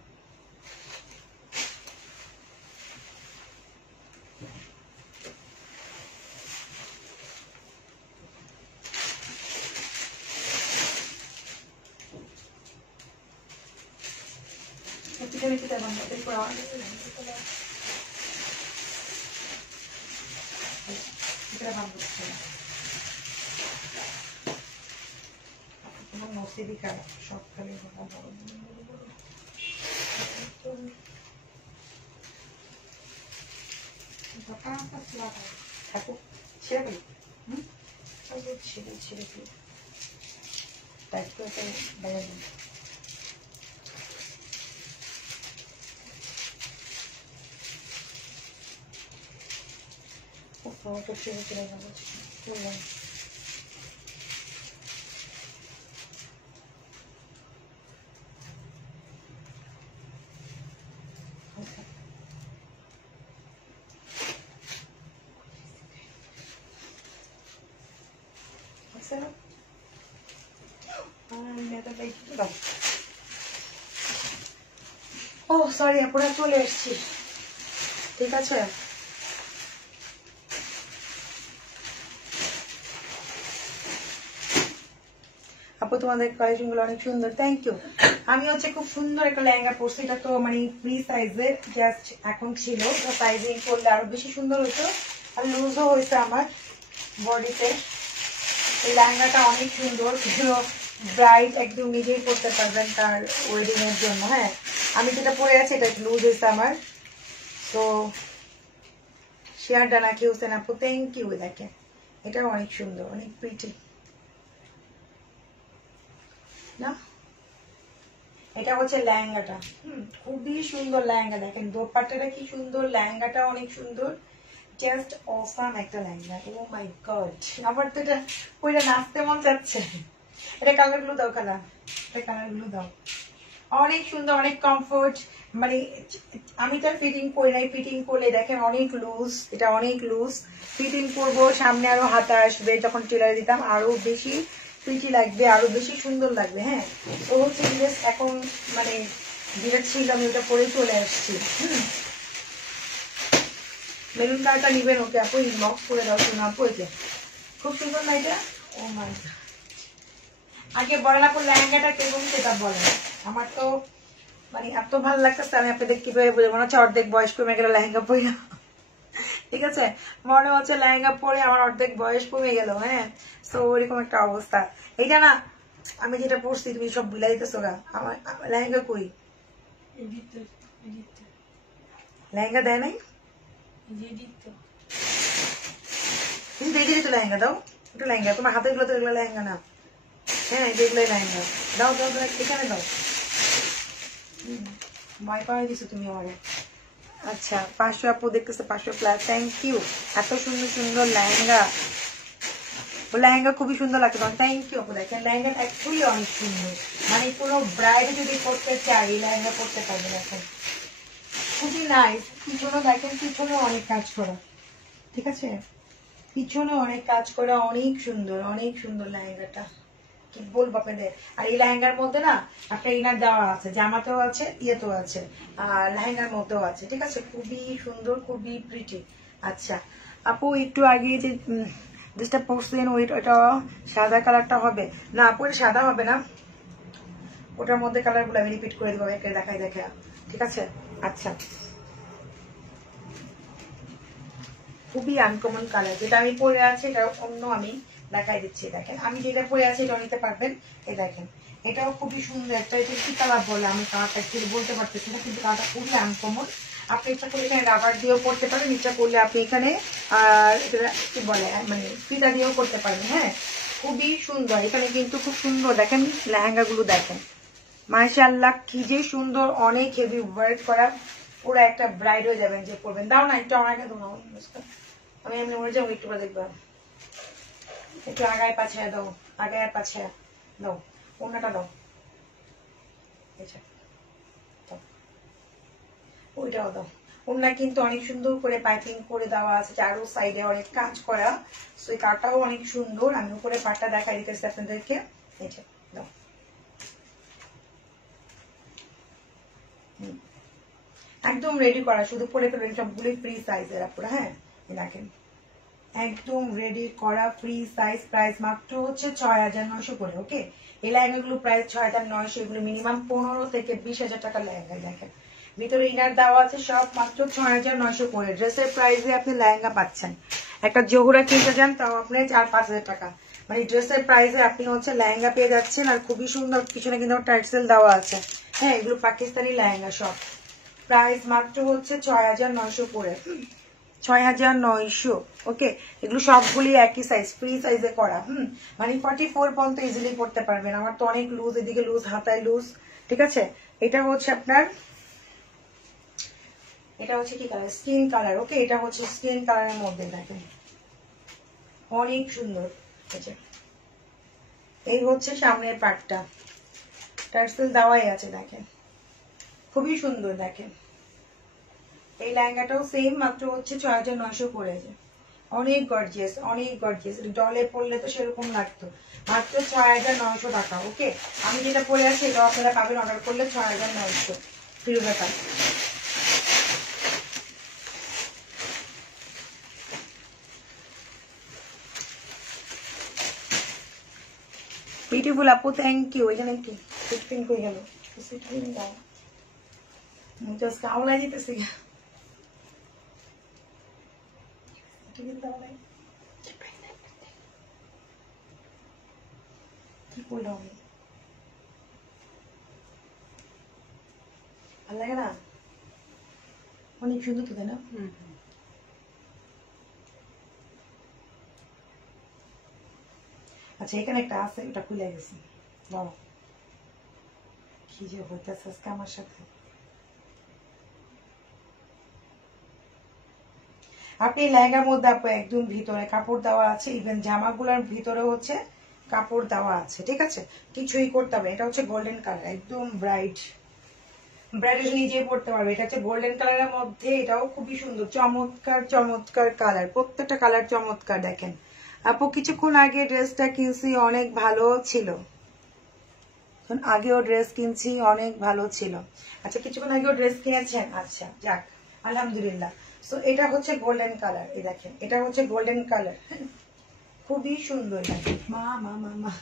নসিবই খারাপ, সব খালি থাকুক, ছেড়ে দিই। ছেড়ে ছেড়ে দিই, টাইট করে বাইরে দিই। ছেড়ে চলে যাবো বললাম। ও সরি, আপনারা চলে এসছি, ঠিক আছে? আপু তোমাদের কালেকশন গুলো অনেক সুন্দর, থ্যাংক ইউ। আমি হচ্ছে খুব সুন্দর একটা লেহেঙ্গা পরছি। এটা তো মানে ফ্রি সাইজের, জাস্ট এখন ছিল, সাইজিং করলে আরো বেশি সুন্দর হতো। আর লুজও হয়েছে আমার বডিতে। এই লেহেঙ্গাটা অনেক সুন্দর, ব্রাইট একদম নিজেই পরতে পারবেন তার ওয়েডিং এর জন্য। হ্যাঁ, আমি যেটা পরে আছি এটা লুজ হয়েছে আমার। তো শেয়ারটা নাকি হোসেন আপু, থ্যাংক ইউ। দেখেন এটাও অনেক সুন্দর, অনেক প্রিটি না? এটা হচ্ছে লেহেঙ্গাটা, খুবই সুন্দর লেহেঙ্গা। দেখেন দোপাট্টাটা কি সুন্দর, লেহেঙ্গাটা অনেক সুন্দর, জাস্ট অসাম একটা লেহেঙ্গা। ও মাই গড, আবার তো এটা ওইটা নাচতে মন যাচ্ছে। এটা কালার গুলো দাও, এটা কালার গুলো দাও। অনেক সুন্দর, অনেক কমফোর্ট। মানে আমি তো ফিটিং করি নাই, ফিটিং করলে দেখেন অনেক লুজ, এটা অনেক লুজ। ফিটিং করবো, সামনে আরো হাতা আসবে, যখন টেলারে দিতাম আরো বেশি প্রিটি লাগবে, আরো বেশি সুন্দর লাগবে। হ্যাঁ, তো হচ্ছে এখন মানে যেটা ছিল আমি ওটা পরে চলে আসছি। মেরুন কালারটা নিবেন, ওকে আপু ইনবক্স করে দাও। শোনো আপু, এই যে খুব সুন্দর না এটা? ও মাই গড। আগে বলেন আপু লেহেঙ্গাটা কেমন সেটা বলেন। আমার তো মানে এত ভালো লাগতেছে, আমি আপনাদের কিভাবে বলবো, মনে হচ্ছে অর্ধেক বয়স কমে গেল লেহেঙ্গা পরে। ঠিক আছে, মনে হচ্ছে লেহেঙ্গা পরে আমার অর্ধেক বয়স কমে গেল। হ্যাঁ, তো ওইরকম একটা অবস্থা। এইটা না আমি যেটা পড়ছি তুমি সব ভুলে দিতেছো গা। আমার লেহেঙ্গা কই? লেহেঙ্গা দেয় নাই? তুমি দেখে দিত লেহেঙ্গা দাও, একটু লেহেঙ্গা তোমার হাতে গুলো তো এগুলো লেহেঙ্গা না। হ্যাঁ, যেগুলোই লেহেঙ্গা দাও দাও দাও, এখানে দাও। ভয় পাওয়া দিছো তুমি আমাকে। আচ্ছা 500 আপু দেখতেছে, 500 প্লাস, থ্যাংক ইউ। এত সুন্দর সুন্দর লেহেঙ্গা, ও লেহেঙ্গা খুবই সুন্দর লাগছে, থ্যাংক ইউ আপু। দেখেন লেহেঙ্গা অ্যাকচুয়ালি অনেক সুন্দর, মানে কোনো ব্রাইড যদি করতে চাই লেহেঙ্গা করতে পারবে। দেখেন খুবই নাইস, পিছনে দেখেন, পিছনে অনেক কাজ করা। ঠিক আছে, পিছনে অনেক কাজ করা, অনেক সুন্দর লেহেঙ্গাটা, কি বলবো আপনাদের। আর এই লেহেঙ্গার মধ্যে না আপনার ইনার দেওয়া আছে, জামাতেও আছে, ইয়েতেও আছে, আর লেহেঙ্গার মধ্যেও আছে। ঠিক আছে, খুবই সুন্দর, খুবই প্রিটি। আচ্ছা আপু, একটু আগে যে যেটা পরছেন ওইটা সাদা কালারটা হবে না আপু? এটা সাদা হবে না, ওটার মধ্যে কালার গুলো আমি রিপিট করে দেবো, একটা দেখাই দেখা। ঠিক আছে, আচ্ছা খুবই আনকমন কালার, যেটা আমি পরে আছি এটা অন্য, আমি দেখাই দিচ্ছি। দেখেন আমি যেটা পরে আছি এটা নিতে পারবেন। এই দেখেন এটাও খুবই সুন্দর একটা, এটা কি কালার বলে আমি কালারটা একটু বলতে পারতেছি না, কিন্তু কালারটা খুবই আনকমন। আপনি ইচ্ছা করলে এখানে রাবার দিয়েও করতে পারেন, ইচ্ছা করলে আপনি এখানে আর কি বলে মানে ফিতা দিয়েও করতে পারবেন। হ্যাঁ, খুবই সুন্দর। এখানে কিন্তু খুব সুন্দর দেখেন লেহেঙ্গা গুলো, দেখেন মাশাআল্লাহ কি যে সুন্দর, অনেক হেভি ওয়ার্ক করা, পুরো একটা ব্রাইড হয়ে যাবেন যে করবেন। দাও না একটু আমাকে দাও, আমি এমনি মরে যাবো, একটু দেখবা, একটু আগায় পাছায় দাও, আগায় পাছায় দাও, ওনাটা দাও, ওইটাও দাও। ওনা কিন্তু অনেক সুন্দর করে পাইপিং করে দেওয়া আছে, চারো সাইডে অনেক কাজ করা, সেই কাঠটাও অনেক সুন্দর। আমি উপরে পাটটা দেখাই দিতেছি আপনাদেরকে, এটা দাও। একদম রেডি করা, শুধু পরে ফেলবেন, সবগুলোই ফ্রি সাইজের আপনারা। হ্যাঁ দেখেন একদম রেডি করা, ফ্রি সাইজ, প্রাইস মাত্র হচ্ছে ৬৯০০ করে। ওকে, এই লেহেঙ্গাগুলো প্রাইস ৬৯০০, এগুলো মিনিমাম ১৫ থেকে ২০,০০০ টাকা লেহেঙ্গা। দেখেন ভিতরে ইনার দেওয়া আছে, সব মাত্র ৬৯০০ করে। ড্রেসের প্রাইসে আপনি লেহেঙ্গা পাচ্ছেন, একটা জহুরা কিনতে যান তাও আপনি ৪-৫,০০০ টাকা, মানে ড্রেসের প্রাইসে আপনি হচ্ছে লেহেঙ্গা পেয়ে যাচ্ছেন। আর খুবই সুন্দর, পিছনে কিন্তু টাইটসেল দেওয়া আছে। হ্যাঁ, এগুলো পাকিস্তানি লেহেঙ্গা সব, প্রাইস মাত্র হচ্ছে ৬৯০০ করে, ৬৯০০। ওকে, এগুলো সবগুলি একই সাইজ, ফ্রি সাইজে করা। মানে 44 পর্যন্ত ইজিলি পড়তে পারবেন। আমার তো অনেক লুজ, এদিকে লুজ, হাতায় লুজ। ঠিক আছে, এটা হচ্ছে আপনার, এটা হচ্ছে কি কালার? Skin colour. ওকে, এটা হচ্ছে স্কিন কালারের মধ্যে, দেখেন অনেক সুন্দর। এই হচ্ছে সামনের পার্টটা, টার্সেল দেওয়াই আছে, দেখেন খুবই সুন্দর। দেখেন এই লেহেঙ্গাটাও সেম, মাত্র হচ্ছে ৬৯০০ করে। অনেক গর্জিয়াস, অনেক গর্জিয়াস, ডলে পড়লে তো সেরকম লাগতো। মাত্র ৬৯০০ টাকা। ওকে, আমি যেটা পরে আছি এটা আপনারা পাবেন অর্ডার করলে ৬৯০০ ফিরবে টাকা। বিউটিফুল আপু, থ্যাংক ইউ। এখানে কি সিটপিন কই গেল? সিটপিন দাও, জাস্ট আওলাই দিতেছি। কি করলাম আমি? ভাল লাগে না? অনেক সুন্দর তো, তাই না? আচ্ছা এখানে একটা আছে, ওটা খুলে গেছে। বাবা কি যে হইতেছে আজকে আমার সাথে। আপনি লেহেঙ্গার মধ্যে আপু একদম ভিতরে কাপড় দেওয়া আছে, ইভেন জামাগুলোর ভিতরে হচ্ছে কাপড় দেওয়া আছে। ঠিক আছে, কিছুই করতে হবে। এটা হচ্ছে গোল্ডেন কালার, একদম ব্রাইট, ব্রাইডাল নিজেই পড়তে পারবে। এটা হচ্ছে গোল্ডেন কালারের মধ্যে, এটাও খুবই সুন্দর, চমৎকার চমৎকার কালার, প্রত্যেকটা কালার চমৎকার। দেখেন আপু কিছুক্ষণ আগে ড্রেসটা কিনছি, অনেক ভালো ছিল, আগেও ড্রেস কিনছি, অনেক ভালো ছিল। আচ্ছা কিছুক্ষণ আগেও ড্রেস কিনেছেন, আচ্ছা যাক আলহামদুলিল্লাহ। সো এটা হচ্ছে গোল্ডেন কালার, এই দেখেন এটা হচ্ছে গোল্ডেন কালার, খুবই সুন্দর। দেখেন মা মা মা মা,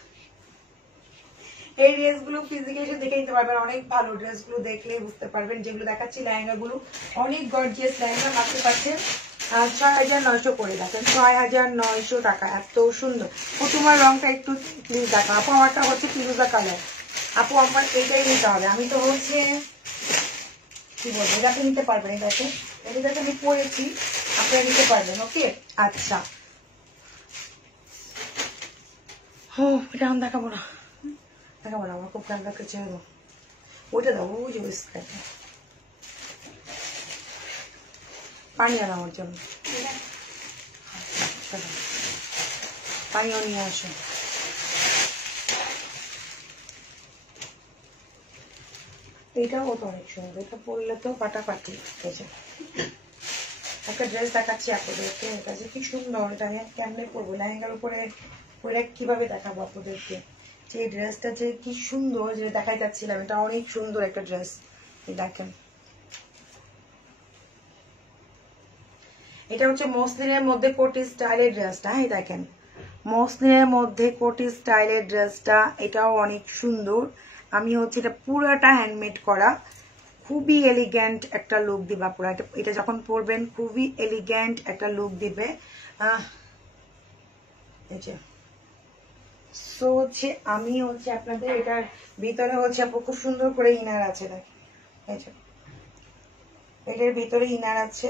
এই ড্রেসগুলো ফিজিক্যালি এসে দেখে নিতে পারবেন, অনেক ভালো। ড্রেসগুলো দেখলে বুঝতে পারবেন। যেগুলো দেখাচ্ছি লেহেঙ্গাগুলো অনেক গর্জিয়াস লেহেঙ্গা, মাত্র পাচ্ছেন ৬৯০০ করে। দেখেন ৬৯০০ টাকা, এত সুন্দর। ও তোমার রংটা একটু প্লিজ দেখা আপু, আমারটা হচ্ছে ফিরোজা কালার। আপু আমার এইটাই নিতে হবে, আমি তো হচ্ছে কি বলবো, এটাতে নিতে পারবেন। এই দেখেন এটাতে আমি পরেছি, আপনারা নিতে পারবেন। ওকে আচ্ছা, এটা আমি দেখাবো না, দেখাবো না, আমার খুব গান রাখতে চাইবো। ওইটা দাও, ওই যে পানি আনো আমার জন্য, পানিও নিয়ে আসো। এটাও তো অনেক সুন্দর, এটা পরলে তো ফাটাফাটি। একটা ড্রেস দেখাচ্ছি আপনাদেরকে, এটা যে কি সুন্দর, এটা আমি কেমনে করবো লেহেঙ্গার উপরে, ওইটা কিভাবে দেখাবো আপনাদেরকে, যে এই ড্রেসটা যে কি সুন্দর, যে দেখাই যাচ্ছিলাম, এটা অনেক সুন্দর একটা ড্রেস। এই দেখেন এটা হচ্ছে মসলিনের মধ্যে কোটি স্টাইলের ড্রেসটা। এই দেখেন মসলিনের মধ্যে কোটি স্টাইলের ড্রেসটা, এটাও অনেক সুন্দর। আমি হচ্ছে এটা পুরাটা হ্যান্ডমেড করা, খুবই এলিগ্যান্ট একটা লুক দিবা পুরা। এটা যখন পরবেন খুবই এলিগ্যান্ট একটা লুক দিবে। সো হচ্ছে আমি হচ্ছে আপনাদের এটার ভিতরে হচ্ছে আপু খুব সুন্দর করে ইনার আছে, দেখেন এটার ভিতরে ইনার আছে,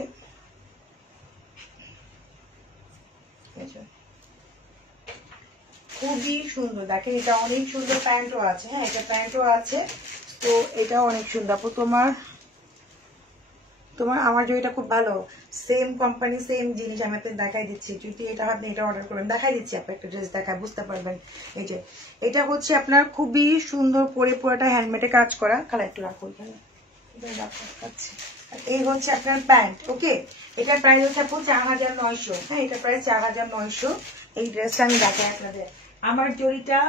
খুবই সুন্দর। দেখেন এটা অনেক সুন্দর, প্যান্টও আছে, হ্যাঁ এটা প্যান্টও আছে। তো এটা অনেক সুন্দর আপু, তোমার আমার জুড়িটা খুব ভালো, সেম কোম্পানি সেম জিনিস আমি আপনাকে দেখাই দিচ্ছি। যদি এটা আপনি এটা অর্ডার করবেন, দেখাই দিচ্ছি আপনি একটা ড্রেস দেখায় বুঝতে পারবেন। এই যে এটা হচ্ছে আপনার খুবই সুন্দর করে পুরোটা হ্যান্ডমেডে কাজ করা। কালার একটু রাখো এখানে, এই হচ্ছে আপনার প্যান্ট। ওকে এটার প্রাইস হচ্ছে আপু ৪৯০০। হ্যাঁ এটা প্রাইস ৪৯০০। এই ড্রেসটা আমি দেখাই আপনাদের, আমার জড়িটা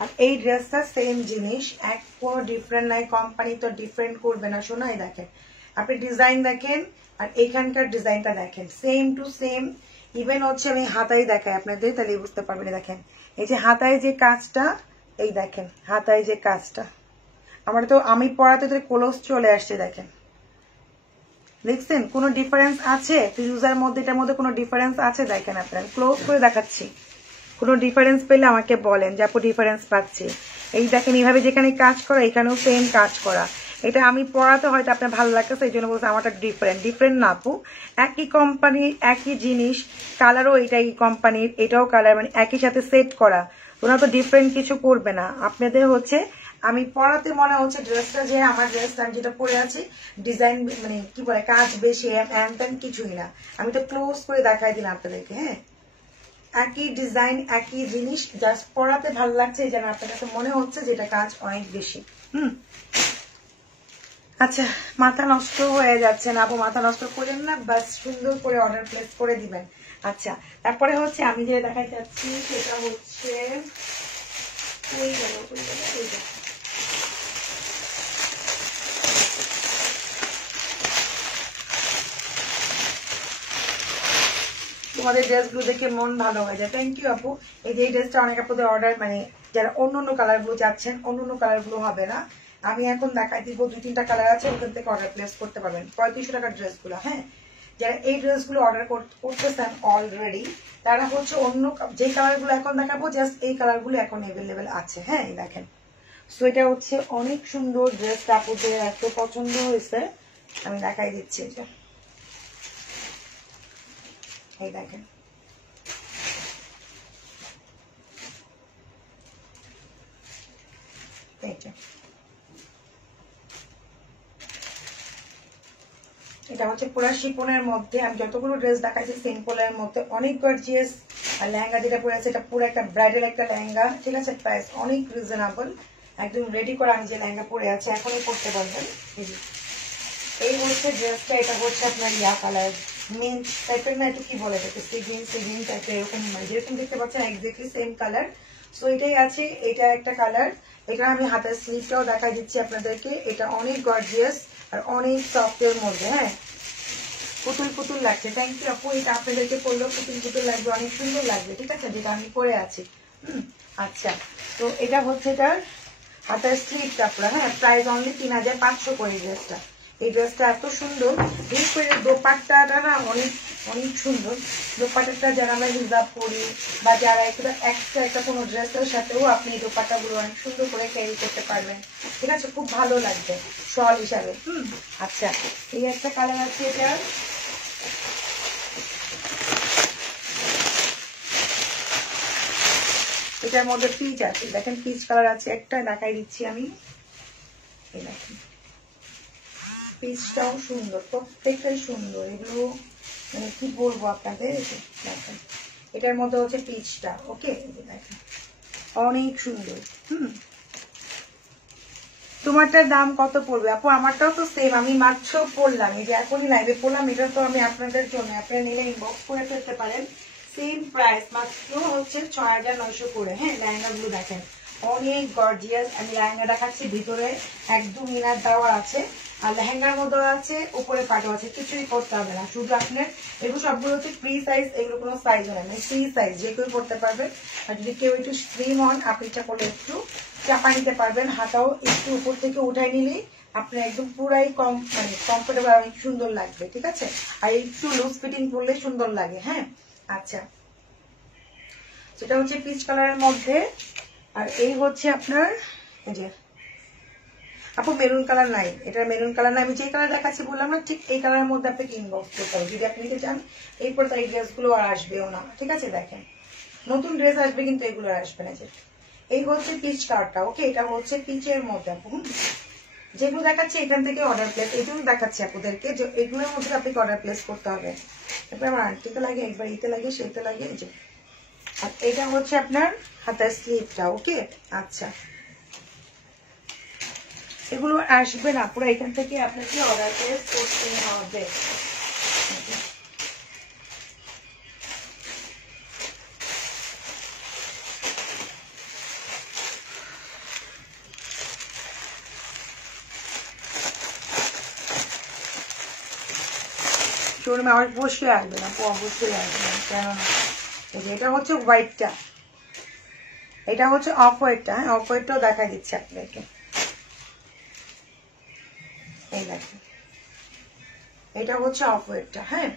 আর এই ড্রেসটা সেম জিনিস, এক কোনো ডিফারেন্ট নাই, কোম্পানি তো ডিফারেন্ট করবে না। শোনাই দেখেন আপনি ডিজাইন দেখেন, আর এইখানকার ডিজাইনটা দেখেন, সেম টু সেম। ইভেন হচ্ছে আমি হাতায় দেখাই আপনাদের, তাহলে বুঝতে পারবেন। দেখেন এই যে হাতায় যে কাজটা, এই দেখেন হাতায় যে কাজটা, আমার তো আমি পড়াতে তো ক্লোজ চলে আসছে। দেখেন দেখছেন কোনো ডিফারেন্স আছে ফিরোজার মধ্যে, এটার মধ্যে কোনো ডিফারেন্স আছে? দেখেন আপনার ক্লোজ করে দেখাচ্ছি, কোনো ডিফারেন্স পেলে আমাকে বলেন যে আপু ডিফারেন্স পাচ্ছি। এই দেখেন এইভাবে যেখানে কাজ করা, এখানেও সেম কাজ করা। এটা আমি পড়াতে হয়তো আপনার ভালো লাগতেছে, এই জন্য বলছে আমারটা ডিফারেন্ট না আপু, একই কোম্পানির একই জিনিস, কালারও এটাই কোম্পানির, এটাও কালার, মানে একই সাথে সেট করা, ওনারা তো ডিফারেন্ট কিছু করবে না। আপনাদের হচ্ছে আমি পড়াতে মনে হচ্ছে ড্রেসটা, যে আমার ড্রেসটা আমি যেটা পরে আছি ডিজাইন মানে কি বলে কাজ বেশি, এমন কিছুই না। আমি তো ক্লোজ করে দেখাই দিলাম আপনাদেরকে। হ্যাঁ একই ডিজাইন একই জিনিস, জাস্ট পড়াতে ভালো লাগছে, এই জন্য আপনার কাছে মনে হচ্ছে যে এটা কাজ অনেক বেশি। আচ্ছা মাথা নষ্ট হয়ে যাচ্ছে না আপু, মাথা নষ্ট করেন না, বাস সুন্দর করে অর্ডার প্লেস করে দিবেন। আচ্ছা তারপরে হচ্ছে আমি যে দেখাই যাচ্ছি সেটা হচ্ছে তোমাদের ড্রেসগুলো দেখে মন ভালো হয়ে যায়। থ্যাংক ইউ আপু। এই যে এই ড্রেসটা অনেক আপুদের অর্ডার, মানে যারা অন্য কালার গুলো চাচ্ছেন, অন্য কালার গুলো হবে না, আমি এখন দেখাই দিব 2-3টা কালার আছে, ওখান থেকে অর্ডার প্লেস করতে পারবেন। ৩৫০০ টাকার ড্রেসগুলো। হ্যাঁ যারা এই ড্রেসগুলো অর্ডার করতেছেন অলরেডি, তারা হচ্ছে অন্য যে কালারগুলো এখন দেখাবো, জাস্ট এই কালারগুলো এখন অ্যাভেলেবেল আছে। হ্যাঁ দেখেন সো এটা হচ্ছে অনেক সুন্দর ড্রেসটা, আপুদের এত পছন্দ হয়েছে, আমি দেখাই দিচ্ছি। এই দেখেন এটা হচ্ছে পুরা শিপনের মধ্যে, আমি যতগুলো ড্রেস দেখাইছি সিম্পলের মধ্যে অনেক গর্জিয়াস। আর লেহেঙ্গা যেটা পরে আছে এটা পুরো একটা ব্রাইডাল একটা লেহেঙ্গা, ঠিক আছে। প্রাইস অনেক রিজনেবল, একদম রেডি করে আমি যে লেহেঙ্গা পরে আছি এখনই পরতে পারবেন। এই হচ্ছে ড্রেসটা, এটা হচ্ছে আপনার ইয়া কালার, মিন্ট টাইপের না, একটু কি বলে এটাকে, সিগ্রিন টাইপের, এরকম যেরকম দেখতে পাচ্ছেন এক্স্যাক্টলি সেম কালার। সো এটাই আছে, এটা একটা কালার। এটা আমি হাতের স্লিভটাও দেখাই দিচ্ছি আপনাদেরকে। এটা অনেক গর্জিয়াস আর অনেক সফটের মধ্যে, হ্যাঁ পুতুল পুতুল লাগছে। থ্যাংক ইউ আপু, এটা আপনাদেরকে পরলেও পুতুল পুতুল লাগবে, অনেক সুন্দর লাগবে, ঠিক আছে, যেটা আমি পরে আছি। আচ্ছা, তো এটা হচ্ছে এটার হাতের স্লিভটা পুরো, হ্যাঁ প্রাইস অনলি 3500 করে ড্রেসটা। এই ড্রেসটা এত সুন্দর, বিশেষ করে দোপাট্টাটা না অনেক অনেক সুন্দর। দোপাট্টাটা যারা আমরা হিজাব করি বা যারা একটা একটা কোনো ড্রেসের সাথেও আপনি এই দোপাট্টাগুলো অনেক সুন্দর করে ক্যারি করতে পারবেন, ঠিক আছে, খুব ভালো লাগবে শল হিসাবে। আচ্ছা, এই একটা কালার আছে, এটা এটার মধ্যে পিচ আছে, দেখেন পিচ কালার আছে একটা, দেখাই দিচ্ছি আমি। এই দেখেন পিচটাও সুন্দর, প্রত্যেকটাই সুন্দর, এগুলো মানে কি বলবো আপনাদের। দেখেন এটার মধ্যে হচ্ছে পিচটা, ওকে দেখেন অনেক সুন্দর। তোমারটার দাম কত পড়বে আপু? আমারটাও তো সেম, আমি মাত্র পড়লাম, এই যে এখনই লাইভে পড়লাম, এটা তো আমি আপনাদের জন্য, আপনারা নিলে ইনবক্স করে ফেলতে পারেন। সেম প্রাইস, মাত্র হচ্ছে 6900 করে। হ্যাঁ লেহেঙ্গাগুলো দেখেন অনেক গর্জিয়াস। আমি লেহেঙ্গা দেখাচ্ছি, ভিতরে একদম মিনার দেওয়া আছে, আর লেহেঙ্গার মধ্যে আছে, উপরে পাটও আছে, কিছুই করতে হবে না, শুধু আপনার এগুলো সবগুলো হচ্ছে ফ্রি সাইজ, এগুলো কোনো সাইজ হয় না, ফ্রি সাইজ, যে কেউ করতে পারবেন। আর যদি কেউ একটু স্লিম হন, আপনি ইচ্ছা করলে একটু চাপা নিতে পারবেন, হাতাও একটু উপর থেকে উঠাই নিলেই আপনার একদম পুরাই মানে কমফোর্টেবল, অনেক সুন্দর লাগবে, ঠিক আছে। আর একটু লুজ ফিটিং করলে সুন্দর লাগে, হ্যাঁ। আচ্ছা, সেটা হচ্ছে পিচ কালারের মধ্যে। আর এই হচ্ছে আপনার এই যে আপু মেরুন কালার নাই, এটা মেরুন কালার নাই, আমি যে কালার দেখাচ্ছি বললাম না, ঠিক এই কালারের মধ্যে আপনাকে ইনবক্স করতে হবে যদি আপনি নিতে চান। এরপর তার এই ড্রেসগুলো আর আসবেও না, ঠিক আছে। দেখেন নতুন ড্রেস আসবে কিন্তু এগুলো আর আসবে না। যে এই হচ্ছে পিচ কালারটা, ওকে, এটা হচ্ছে পিচের মধ্যে আপু। যেগুলো দেখাচ্ছে এখান থেকে অর্ডার প্লেস, এই জন্য দেখাচ্ছি আপনাদেরকে যে এগুলোর মধ্যে আপনাকে অর্ডার প্লেস করতে হবে। এবার আমার আন্টিতে লাগে, একবার ইতে লাগে, সেইতে লাগে, এই যে। আর এটা হচ্ছে আপনার হাতের স্লিভটা, ওকে। আচ্ছা, এগুলো আসবে না, পুরো এখান থেকে আপনাকে অর্ডার প্লেস করতে হবে। শোরুমে অবশ্যই আসবে না, অবশ্যই আসবে না, কেননা এটা হচ্ছে হোয়াইটটা, এটা হচ্ছে অফ হোয়াইটটা, হ্যাঁ অফ হোয়াইটটাও দেখা দিচ্ছে আপনাদেরকে। এই দেখেন এটা হচ্ছে অফ হোয়াইটটা, হ্যাঁ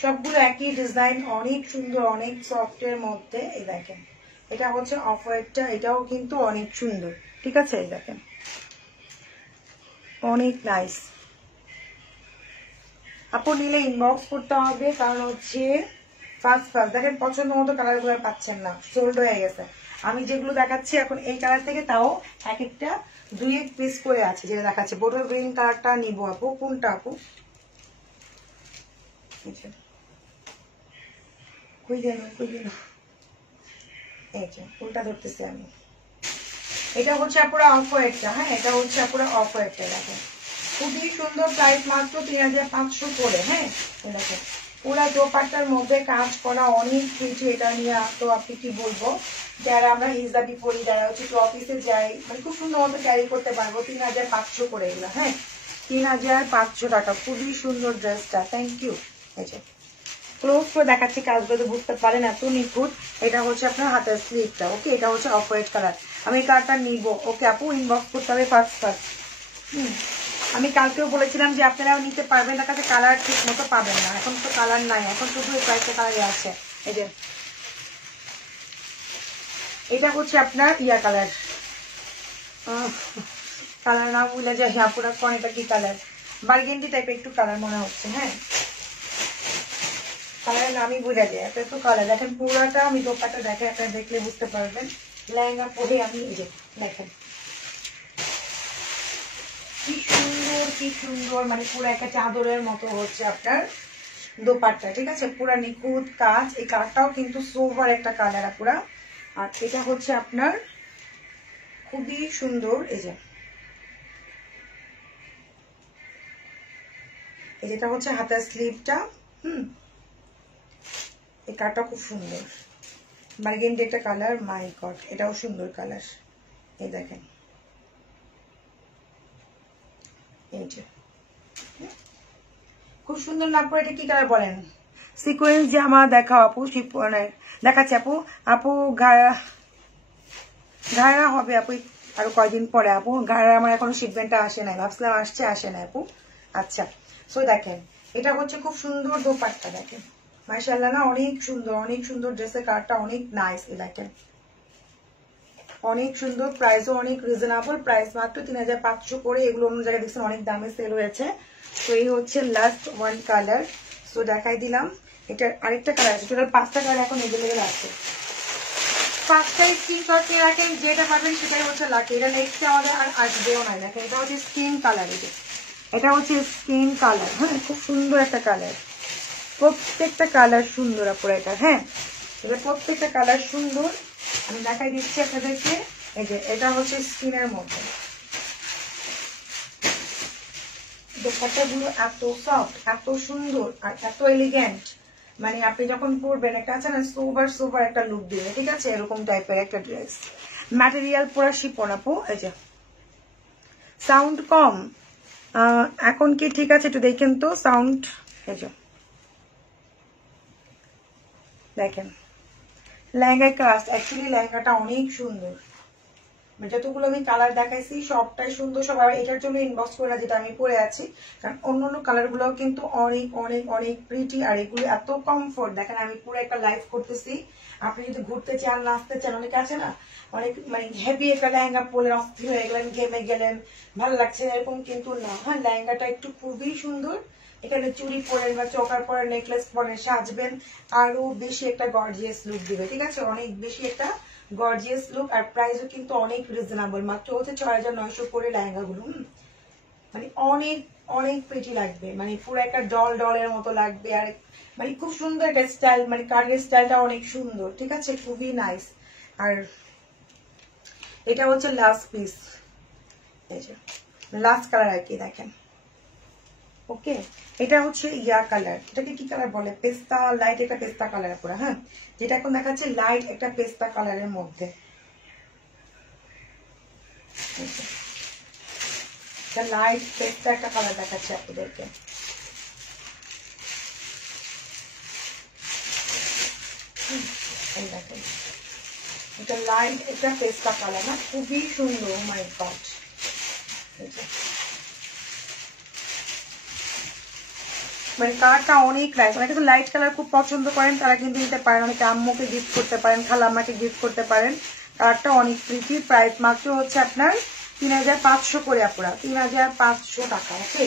সবগুলো একই ডিজাইন, অনেক সুন্দর, অনেক সফটের মধ্যে। এই দেখেন এটা হচ্ছে অফ হোয়াইটটা, এটাও কিন্তু অনেক সুন্দর, ঠিক আছে। এই দেখেন অনেক নাইস। আপু নিলে ইনবক্স করতে হবে, কারণ হচ্ছে ফার্স্ট দেখেন পছন্দ মতো কালার গুলো পাচ্ছেন না, সোল্ড হয়ে গেছে। আমি যেগুলো দেখাচ্ছি এখন এই কালার থেকে, তাও এক একটা 2 পিস করে আছে, যেটা দেখাচ্ছে বোটল গ্রিন কালারটা নিবো আপু। কোনটা আপু? কই গেল, এই যে উল্টা ধরতেছি আমি। এটা হচ্ছে পুরো অফ হোয়াইটটা, হ্যাঁ এটা হচ্ছে পুরো অফ হোয়াইটটা, দেখেন খুবই সুন্দর, প্রাইস মাত্র 3500 করে। হ্যাঁ দেখেন পুরা দোপাট্টার মধ্যে কাজ করা, অনেক কিছু, এটা নিয়ে তো আপনি কি বলবো, যারা আমরা হিজাবি পরি, যারা হচ্ছে একটু অফিসে যাই, মানে খুব সুন্দর মতো ক্যারি করতে পারবো। 3500 করে এগুলো, হ্যাঁ 3500 টাকা, খুবই সুন্দর ড্রেসটা। Thank you. এই যে ক্লোজ করে দেখাচ্ছি, কাজগুলো তো বুঝতে পারেন এত নিখুঁত। এটা হচ্ছে আপনার হাতের স্লিভটা, ওকে, এটা হচ্ছে অফ হোয়াইট কালার। আমি এই কালারটা নিবো, ওকে আপু ইনবক্স করতে হবে ফার্স্ট। আমি কালকেও বলেছিলাম যে আপনারাও নিতে পারবেন, তার কাছে কালার ঠিক মতো পাবেন না, এখন তো কালার নাই, এখন শুধু কয়েকটা কালারই আছে। এই যে এটা হচ্ছে আপনার ইয়া কালার, কালার না ভুলে যায়, আপুরা কোন এটা কি কালার, বার্গেন্ডি টাইপের একটু কালার মনে হচ্ছে, হ্যাঁ কালার নামই বুঝা যায়, এটা তো কালার। দেখেন পুরাটা আমি দোপাটা দেখে, আপনারা দেখলে বুঝতে পারবেন। লেহেঙ্গা পরে আমি এই যে দেখেন কি সুন্দর, কি সুন্দর, মানে পুরো একটা চাদরের মতো হচ্ছে আপনার দোপাট্টা, ঠিক আছে, পুরা নিখুঁত কাজ। এই কালারটাও কিন্তু সোভার একটা কালার পুরা। আর এটা হচ্ছে আপনার খুবই সুন্দর। এই যে যেটা হচ্ছে হাতের স্লিভটা। এই কাটটা খুব সুন্দর, বার্গেন্ডি একটা কালার। মাই গড, এটাও সুন্দর কালার। এই দেখেন, এই যে খুব সুন্দর না? পরে এটা কি কালার বলেন? সিকোয়েন্স জামা দেখাও আপু, দেখাচ্ছি আপু। আপু ঘাড়া হবে আপু আরো কয়দিন পরে আপু। ঘাড়া আমার এখনো শিপমেন্টটা আসে নাই, ভাবছিলাম আসছে, আসে না আপু। আচ্ছা, সো দেখেন এটা হচ্ছে খুব সুন্দর দোপাট্টা। দেখেন মাশাআল্লাহ না, অনেক সুন্দর, অনেক সুন্দর। ড্রেসের কালারটা অনেক নাইস। এই দেখেন অনেক সুন্দর, প্রাইসও অনেক রিজনেবল, প্রাইস মাত্র 3500 করে। এগুলো অন্য জায়গায় দেখছেন অনেক দামে সেল হয়েছে। তো এই হচ্ছে লাস্ট ওয়ান কালার। সো দেখাই দিলাম। এটার আরেকটা কালার আছে, টোটাল 5টা কালার এখন এভেলেবেল আছে। 5টাই স্ক্রিনশট নিয়ে রাখেন, যেটা পাবেন সেটাই হচ্ছে লাকি। এটা নেক্সটে আমাদের আর আসবেও না। দেখেন এটা হচ্ছে স্কিন কালার। এটা হচ্ছে স্কিন কালার। হ্যাঁ, খুব সুন্দর একটা কালার, প্রত্যেকটা কালার সুন্দর আপুরা এটা। হ্যাঁ, এটা প্রত্যেকটা কালার সুন্দর। আমি দেখাই দিচ্ছি আপনাদেরকে। এই যে এটা হচ্ছে স্কিনের মধ্যে, দোপাট্টাগুলো এত সফট, এত সুন্দর আর এত এলিগেন্ট। মানে আপনি যখন পরবেন একটা আছে না, সোবার সোবার একটা লুক দিবে, ঠিক আছে? এরকম টাইপের একটা ড্রেস। ম্যাটেরিয়াল পুরো শিফন আপু। এই যে সাউন্ড কম এখন কি ঠিক আছে? একটু দেখেন তো সাউন্ড। এই যে দেখেন লেহেঙ্গার কাজ, অ্যাকচুয়ালি লেহেঙ্গাটা অনেক সুন্দর। যতগুলো আমি কালার দেখাইছি সবটাই সুন্দর। সব এটার জন্য ইনবক্স করে, যেটা আমি পরে আছি, কারণ অন্য অন্য কালার গুলো কিন্তু অনেক অনেক অনেক প্রিটি। আর এগুলো এত কমফোর্ট। দেখেন আমি পুরো একটা লাইভ করতেছি, আপনি যদি ঘুরতে চান, নাচতে চান, অনেকে আছে না অনেক মানে হেভি একটা লেহেঙ্গা পরে অস্থির হয়ে গেলেন, ঘেমে গেলেন, ভালো লাগছে এরকম কিন্তু না। হ্যাঁ, লেহেঙ্গাটা একটু খুবই সুন্দর। এখানে চুড়ি পরেন বা চোকার পরেন, নেকলেস পরেন, সাজবেন, আরো বেশি একটা গর্জিয়াস লুক দিবে, ঠিক আছে? অনেক বেশি একটা গর্জিয়াস লুক। আর প্রাইসও কিন্তু অনেক রিজনেবল, মাত্র হচ্ছে 6900 করে লেহেঙ্গা গুলো। মানে অনেক অনেক প্রিটি লাগবে, মানে পুরো একটা ডলের মতো লাগবে। আর মানে খুব সুন্দর একটা স্টাইল, মানে কার্ডের স্টাইলটা অনেক সুন্দর, ঠিক আছে? খুবই নাইস। আর এটা হচ্ছে লাস্ট পিস, এই যে লাস্ট কালার আর কি। দেখেন ওকে, এটা হচ্ছে ইয়া কালার। এটাকে কি কালার বলে? পেস্তা লাইট একটা পেস্তা কালার পুরো। হ্যাঁ, যেটা এখন দেখাচ্ছে লাইট একটা পেস্তা কালারের মধ্যে। লাইট পেস্তা একটা কালার দেখাচ্ছে আপনাদেরকে। দেখেন এটা লাইট একটা পেস্তা কালার না, খুবই সুন্দর। মাই গড, মানে কালারটা অনেক নাইস। অনেকে তো লাইট কালার খুব পছন্দ করেন, তারা কিন্তু নিতে পারেন। অনেকে আম্মুকে গিফট করতে পারেন, খালাম্মাকে গিফট করতে পারেন। কালারটা অনেক প্রিটি। প্রাইস মাত্র হচ্ছে আপনার 3500 করে আপুরা, 3500 টাকা। ওকে,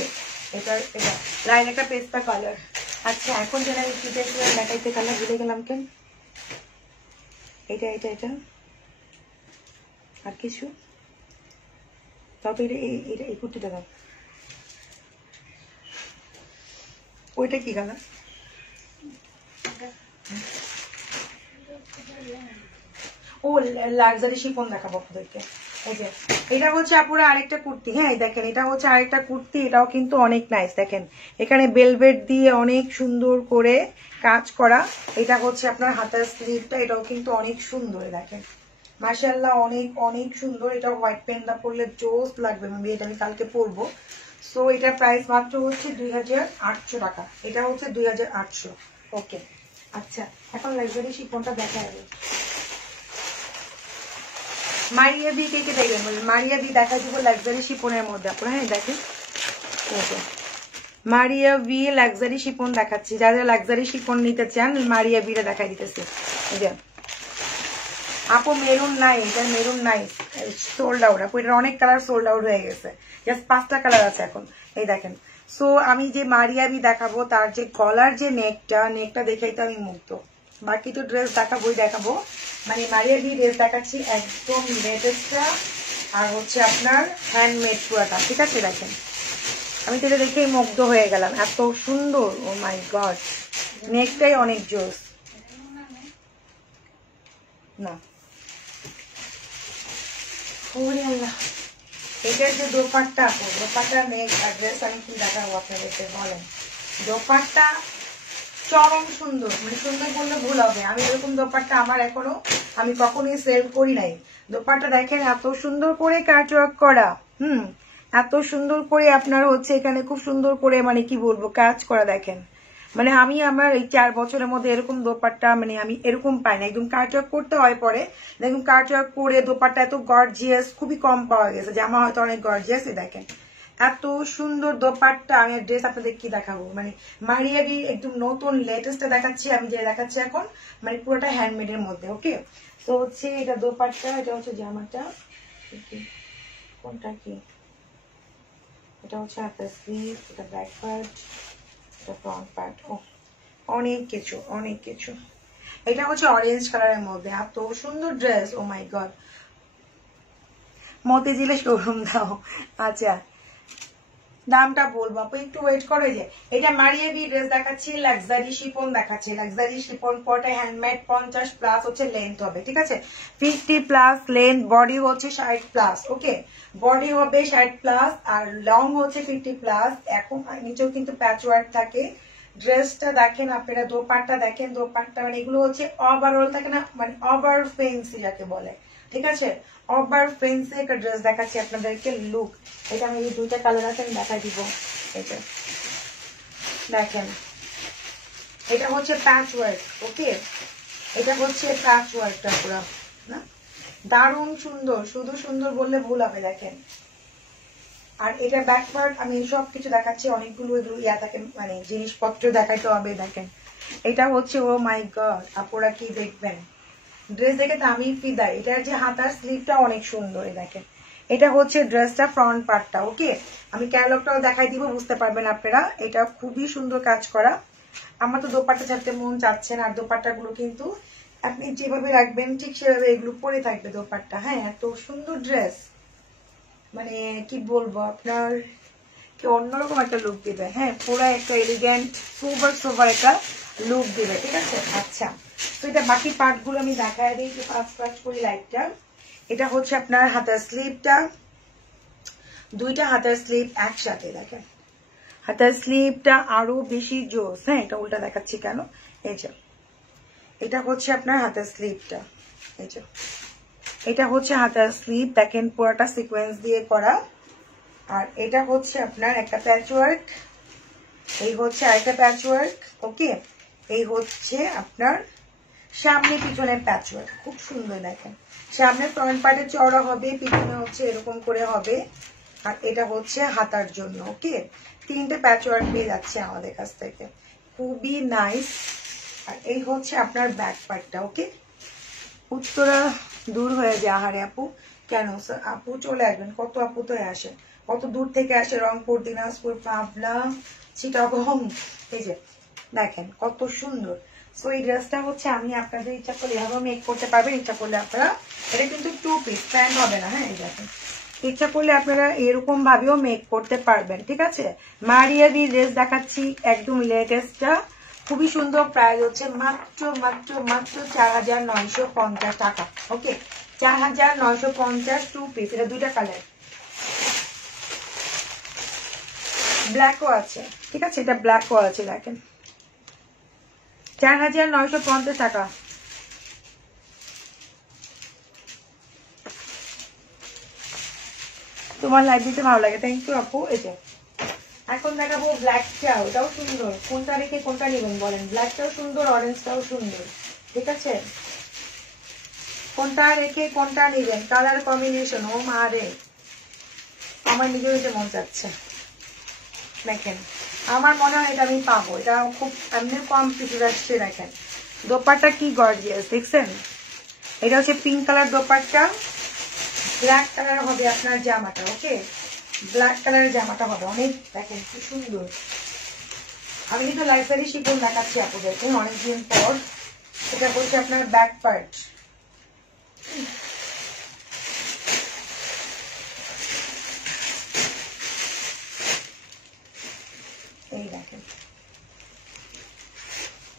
এটা লাইন একটা পেস্তা কালার। আচ্ছা, এখন যেটা দেখাইতে কালার ভুলে গেলাম কেন? এটা এটা এটা আর কিছু, তবে এটা এই কুর্তিটা দাও। ওইটা কি কালার? ও লাক্সারি শিফন দেখাবো আপনাদেরকে। এই যে এটা হচ্ছে আপুরা আরেকটা কুর্তি। হ্যাঁ, দেখেন এটা হচ্ছে আরেকটা কুর্তি। এটাও কিন্তু অনেক নাইস। দেখেন এখানে বেলভেট দিয়ে অনেক সুন্দর করে কাজ করা। এটা হচ্ছে আপনার হাতার স্লিভটা, এটাও কিন্তু অনেক সুন্দর। দেখেন মাশাআল্লাহ, অনেক অনেক সুন্দর। এটা হোয়াইট পেনটা পরলে জোস লাগবে। এটা আমি কালকে পরবো। সো এটার প্রাইস মাত্র হচ্ছে 2800 টাকা। এটা হচ্ছে 2800। ওকে, আচ্ছা এখন লাক্সারি শিফনটা দেখা যাবে। মারিয়া বি কে দেখবেন বলেন? মারিয়া বি দেখা দিব লাক্সারি শিফনের মধ্যে আপনারা। হ্যাঁ দেখেন, মারিয়া বি লাক্সারি শিফন দেখাচ্ছি। যারা লাক্সারি শিফন নিতে চান, মারিয়া বিটা দেখাই দিতেছে। এই যে আপু মেরুন নাই, এটা মেরুন নাই, সোল্ড আউট। আপু এটার অনেক কালার সোল্ড আউট হয়ে গেছে, জাস্ট 5টা কালার আছে এখন। এই দেখেন। সো আমি যে মারিয়াবি দেখাবো, তার যে গলার যে নেকটা দেখাই তো আমি মুগ্ধ। বাকি তো ড্রেস দেখাবো। মানে মারিয়াবি ড্রেস দেখাচ্ছি একদম লেটেস্টটা, আর হচ্ছে আপনার হ্যান্ডমেড পুরাটা, ঠিক আছে? দেখেন আমি তো এটা দেখেই মুগ্ধ হয়ে গেলাম, এত সুন্দর। ও মাই গড, নেকটাই অনেক জোস না। ওরে আল্লাহ, এটার যে দোপাট্টা, দোপাট্টা নেক ড্রেস আমি কি দেখাবো আপনাদেরকে বলেন। দোপাট্টা চরম সুন্দর, মানে সুন্দর বললে ভুল হবে। আমি এরকম দোপাট্টা আমার এখনো আমি কখনোই সেল করি নাই। দোপাট্টা দেখেন এত সুন্দর করে কাটওয়ার্ক করা, এত সুন্দর করে আপনার হচ্ছে এখানে খুব সুন্দর করে মানে কি বলবো কাজ করা দেখেন। মানে আমি আমার এই 4 বছরের মধ্যে এরকম দোপাট্টা মানে আমি এরকম পাই না। একদম কাটওয়ার্ক করতে হয় পরে, দেখুন কাটওয়ার্ক করে দোপাট্টা এত গর্জিয়াস খুবই কম পাওয়া গেছে। জামা হয়তো অনেক গর্জিয়াস, দেখেন এত সুন্দর দোপাট্টা। আমি ড্রেস আপনাদের কি দেখাবো, মানে মারিয়াবি একদম নতুন লেটেস্ট দেখাচ্ছি আমি, যে দেখাচ্ছি এখন মানে পুরোটা হ্যান্ডমেড এর মধ্যে। ওকে, তো হচ্ছে এটা দোপাট্টা, এটা হচ্ছে জামাটা, কোনটা কি, এটা হচ্ছে হাতের স্লিভ, এটা ব্যাক পার্ট, এটা ফ্রন্ট পার্ট। ও অনেক কিছু অনেক কিছু। এটা হচ্ছে অরেঞ্জ কালারের মধ্যে, এত সুন্দর ড্রেস। ও মাই গড, মতিঝিলে শোরুম দাও। আচ্ছা দামটা বলবো, আপু একটু ওয়েট করো। যে এটা মারিয়াবি ড্রেস দেখাচ্ছি, লাক্সারি শিফন দেখাচ্ছি। লাক্সারি শিফন পরটা হ্যান্ডমেড, 50 প্লাস হচ্ছে লেন্থ হবে, ঠিক আছে 50 প্লাস লেন্থ, বডি হচ্ছে 60 প্লাস। ওকে, বডি হবে 60 প্লাস আর লং হচ্ছে 50 প্লাস। এখন নিচেও কিন্তু প্যাচ ওয়ার্ক থাকে। ড্রেসটা দেখেন আপনারা, দোপাট্টা দেখেন, দোপাট্টা মানে এগুলো হচ্ছে ওভারঅল থাকে না, মানে ওভার ফেন্সি যাকে বলে, ঠিক আছে ওভার ফেন্সি একটা ড্রেস দেখাচ্ছি আপনাদেরকে। লুক, এটা আমি এই দুইটা কালার আছে আমি দেখাই দিব। এটা দেখেন, এটা হচ্ছে প্যাচ ওয়ার্ক। ওকে, এটা হচ্ছে প্যাচ ওয়ার্কটা পুরো না, দারুণ সুন্দর, শুধু সুন্দর বললে ভুল হবে। দেখেন, আর এটা ব্যাক পার্ট আমি সবকিছু দেখাচ্ছি, অনেকগুলো ইয়া থাকে মানে জিনিসপত্র দেখাইতে হবে। দেখেন এটা হচ্ছে, ও মাই গড আপুরা কি দেখবেন, ড্রেস দেখে তো আমি ফিদা। এটার যে হাতার স্লিভটা অনেক সুন্দর, দেখেন এটা হচ্ছে ড্রেসটা ফ্রন্ট পার্টটা। ওকে, আমি ক্যাটালগটাও দেখাই দিব, বুঝতে পারবেন আপনারা। এটা খুবই সুন্দর কাজ করা। আমার তো দোপাট্টা ছাড়তে মন চাচ্ছে না, আর দোপাট্টাগুলো কিন্তু আপনি যেভাবে রাখবেন ঠিক সেভাবে এগুলো পরে থাকবে দোপাট্টা। হ্যাঁ, এত সুন্দর ড্রেস, মানে কি বলবো আপনার কি অন্যরকম একটা লুক দিবে। হ্যাঁ, পুরো একটা এলিগেন্ট সোবার সোবার একটা লুক দিবে, ঠিক আছে। আচ্ছা, তো এটা বাকি পার্ট গুলো আমি দেখাই দিই, ফার্স্ট ফার্স্ট করি লাইটটা। এটা হচ্ছে আপনার হাতের স্লিভটা, দুইটা হাতের স্লিভ একসাথে দেখেন, হাতের স্লিভটা আরো বেশি জোস। হ্যাঁ, এটা উল্টা দেখাচ্ছি কেন, এই যে এটা হচ্ছে আপনার হাতের স্লিভটা, এই যে এটা হচ্ছে হাতের স্লিভ দেখেন পুরোটা সিকোয়েন্স দিয়ে করা। আর এটা হচ্ছে আপনার একটা প্যাচওয়ার্ক, এই হচ্ছে আরেকটা প্যাচওয়ার্ক। ওকে, এই হচ্ছে আপনার সামনে পিছনে প্যাচওয়ার্ক, খুব সুন্দর দেখেন। সামনে ফ্রন্ট পার্টে চওড়া হবে, পিছনে হচ্ছে এরকম করে হবে। আর এটা হচ্ছে হাতার জন্য। ওকে, তিনটে প্যাচওয়ার্ক পেয়ে যাচ্ছে আমাদের কাছ থেকে, খুবই নাইস। আর এই হচ্ছে আপনার ব্যাক পার্টটা। ওকে, উত্তরা দূর হয়ে যায়, আহারে আপু কেন, আপু চলে আসবেন, কত আপু তো আসে, কত দূর থেকে আসে, রংপুর, দিনাজপুর, পাবনা, চিটাগং। এই যে দেখেন কত সুন্দর। সো এই ড্রেসটা হচ্ছে আমি আপনাদের ইচ্ছা করলে এভাবে মেক করতে পারবেন, ইচ্ছা করলে আপনারা, এটা কিন্তু 2 পিস প্যান্ট হবে না। হ্যাঁ, এই দেখেন ইচ্ছা করলে আপনারা এরকম ভাবেও মেক করতে পারবেন, ঠিক আছে। মারিয়াবি ড্রেস দেখাচ্ছি একদম লেটেস্টটা, খুবই সুন্দর। প্রাইস হচ্ছে মাত্র মাত্র মাত্র 4950 টাকা। ওকে, 4950 2 পিস। এটা দুইটা কালার, ব্ল্যাকও আছে, ঠিক আছে, এটা ব্ল্যাকও আছে। দেখেন 4950 টাকা। তোমার লাইভ দিতে ভালো লাগে, থ্যাংক ইউ আপু। এই যে এখন দেখাবো ব্ল্যাকটা, ওটাও সুন্দর। কোনটা রেখে কোনটা নেবেন বলেন, ব্ল্যাকটাও সুন্দর, অরেঞ্জটাও সুন্দর, ঠিক আছে। কোনটা রেখে কোনটা নেবেন, কালার কম্বিনেশন। ও মা রে, আমার নিজের নিতে মন চাচ্ছে। দেখেন আমার মনে হয় এটা আমি পাবো, এটা খুব এমনি কম পিসেস আসছে। দেখেন দোপাট্টা কি গর্জিয়াস দেখছেন। এটা হচ্ছে pink colour dupatta, black colour হবে আপনার জামাটা। ওকে, ব্ল্যাক কালারের জামাটা হবে অনেক, দেখেন কি সুন্দর। আমি কিন্তু লাইব্রেরি শিফন দেখাচ্ছি আপনাদেরকে অনেকদিন পর। এটা বলছে আপনার ব্যাক পার্ট, এই দেখেন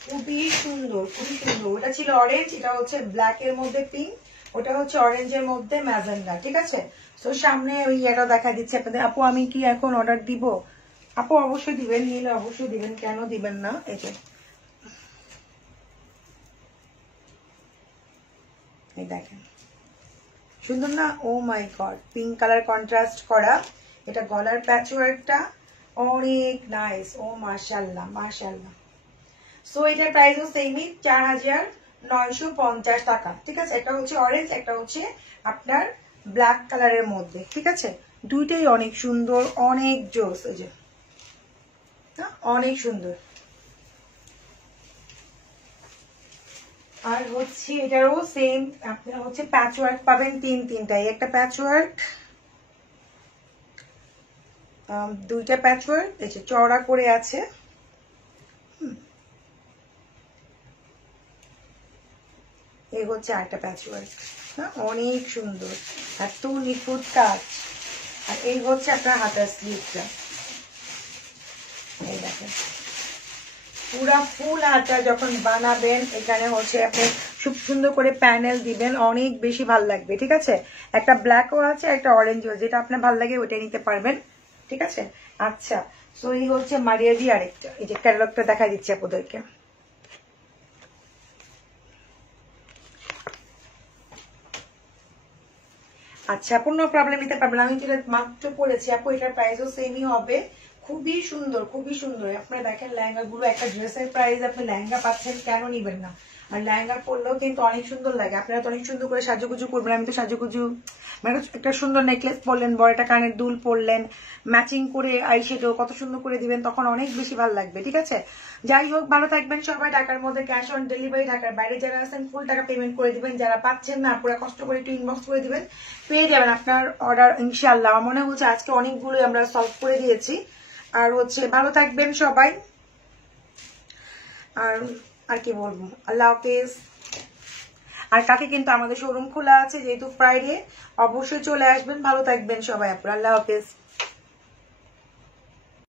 খুবই সুন্দর, খুবই সুন্দর। ওটা ছিল অরেঞ্জ, এটা হচ্ছে ব্ল্যাক এর মধ্যে পিঙ্ক, ওটা হচ্ছে অরেঞ্জের মধ্যে ম্যাজেন্ডা, ঠিক আছে। তো সামনে ওই এটা দেখা দিচ্ছে আপনাদের। আপু আমি কি এখন অর্ডার দিব? আপু অবশ্যই দিবেন, নিলে অবশ্যই দিবেন, কেন দিবেন না। এই যে এই দেখেন সুন্দর না? ও মাই গড, পিঙ্ক কালার কন্ট্রাস্ট করা, এটা গলার প্যাচওয়ার্কটা অনেক নাইস। ও মাশাআল্লাহ মাশাআল্লাহ। সো এটার প্রাইসও সেমই 4950 টাকা, ঠিক আছে। একটা হচ্ছে অরেঞ্জ, একটা হচ্ছে আপনার ব্ল্যাক কালারের মধ্যে, ঠিক আছে। দুইটাই অনেক সুন্দর, অনেক জোস, এই যে অনেক সুন্দর। আর হচ্ছে এটারও সেম আপনারা হচ্ছে প্যাচওয়ার্ক পাবেন তিনটাই, একটা প্যাচওয়ার্ক, দুইটা প্যাচওয়ার্ক, এই যে চওড়া করে আছে। এই হচ্ছে আরেকটা প্যাচওয়ার্ক, অনেক সুন্দর, এত নিখুঁত কাজ। আর এই হচ্ছে আপনার হাতার স্লিভটা, এই দেখেন পুরা ফুল হাতা যখন বানাবেন এখানে হচ্ছে আপনি খুব সুন্দর করে প্যানেল দিবেন, অনেক বেশি ভালো লাগবে, ঠিক আছে। একটা ব্ল্যাকও আছে, একটা অরেঞ্জও, যেটা আপনার ভালো লাগে ওইটা নিতে পারবেন, ঠিক আছে। আচ্ছা, তো এই হচ্ছে মারিয়াদি আরেকটা, এই যে ক্যাটালগটা দেখা দিচ্ছে আপনাদেরকে। আচ্ছা, কোনো প্রবলেম নিতে পারবেন, আমি যেটা মাত্র পড়েছি আপু, এটার প্রাইসও সেমই হবে। খুবই সুন্দর, খুবই সুন্দর। আপনারা দেখেন লেহেঙ্গা গুলো, একটা ড্রেসের প্রাইস আপনি লেহেঙ্গা পাচ্ছেন, কেন নিবেন না। আর লেহেঙ্গা পরলেও কিন্তু অনেক সুন্দর লাগে। আপনারা তো অনেক সুন্দর করে সাজুগুজু করবেন, আমি তো সাজুগুজু মানে একটা সুন্দর নেকলেস পরলেন, বড় একটা কানের দুল পরলেন, ম্যাচিং করে আইশ্যাডো কত সুন্দর করে দিবেন, তখন অনেক বেশি ভালো লাগবে, ঠিক আছে। যাই হোক, ভালো থাকবেন সবাই। ঢাকার মধ্যে ক্যাশ অন ডেলিভারি, ঢাকার বাইরে যারা আছেন ফুল টাকা পেমেন্ট করে দিবেন, যারা পাচ্ছেন না পুরো কষ্ট করে একটু ইনবক্স করে দিবেন, পেয়ে যাবেন আপনার অর্ডার ইনশাআল্লাহ। আমার মনে হচ্ছে আজকে অনেকগুলোই আমরা সলভ করে দিয়েছি। আর হচ্ছে ভালো থাকবেন সবাই, আর আর কি বলবো, আল্লাহ হাফেজ। আর কাকে কিন্তু আমাদের শোরুম খোলা আছে, যেহেতু ফ্রাইডে, অবশ্যই চলে আসবেন। ভালো থাকবেন সবাই আপনার, আল্লাহ হাফেজ।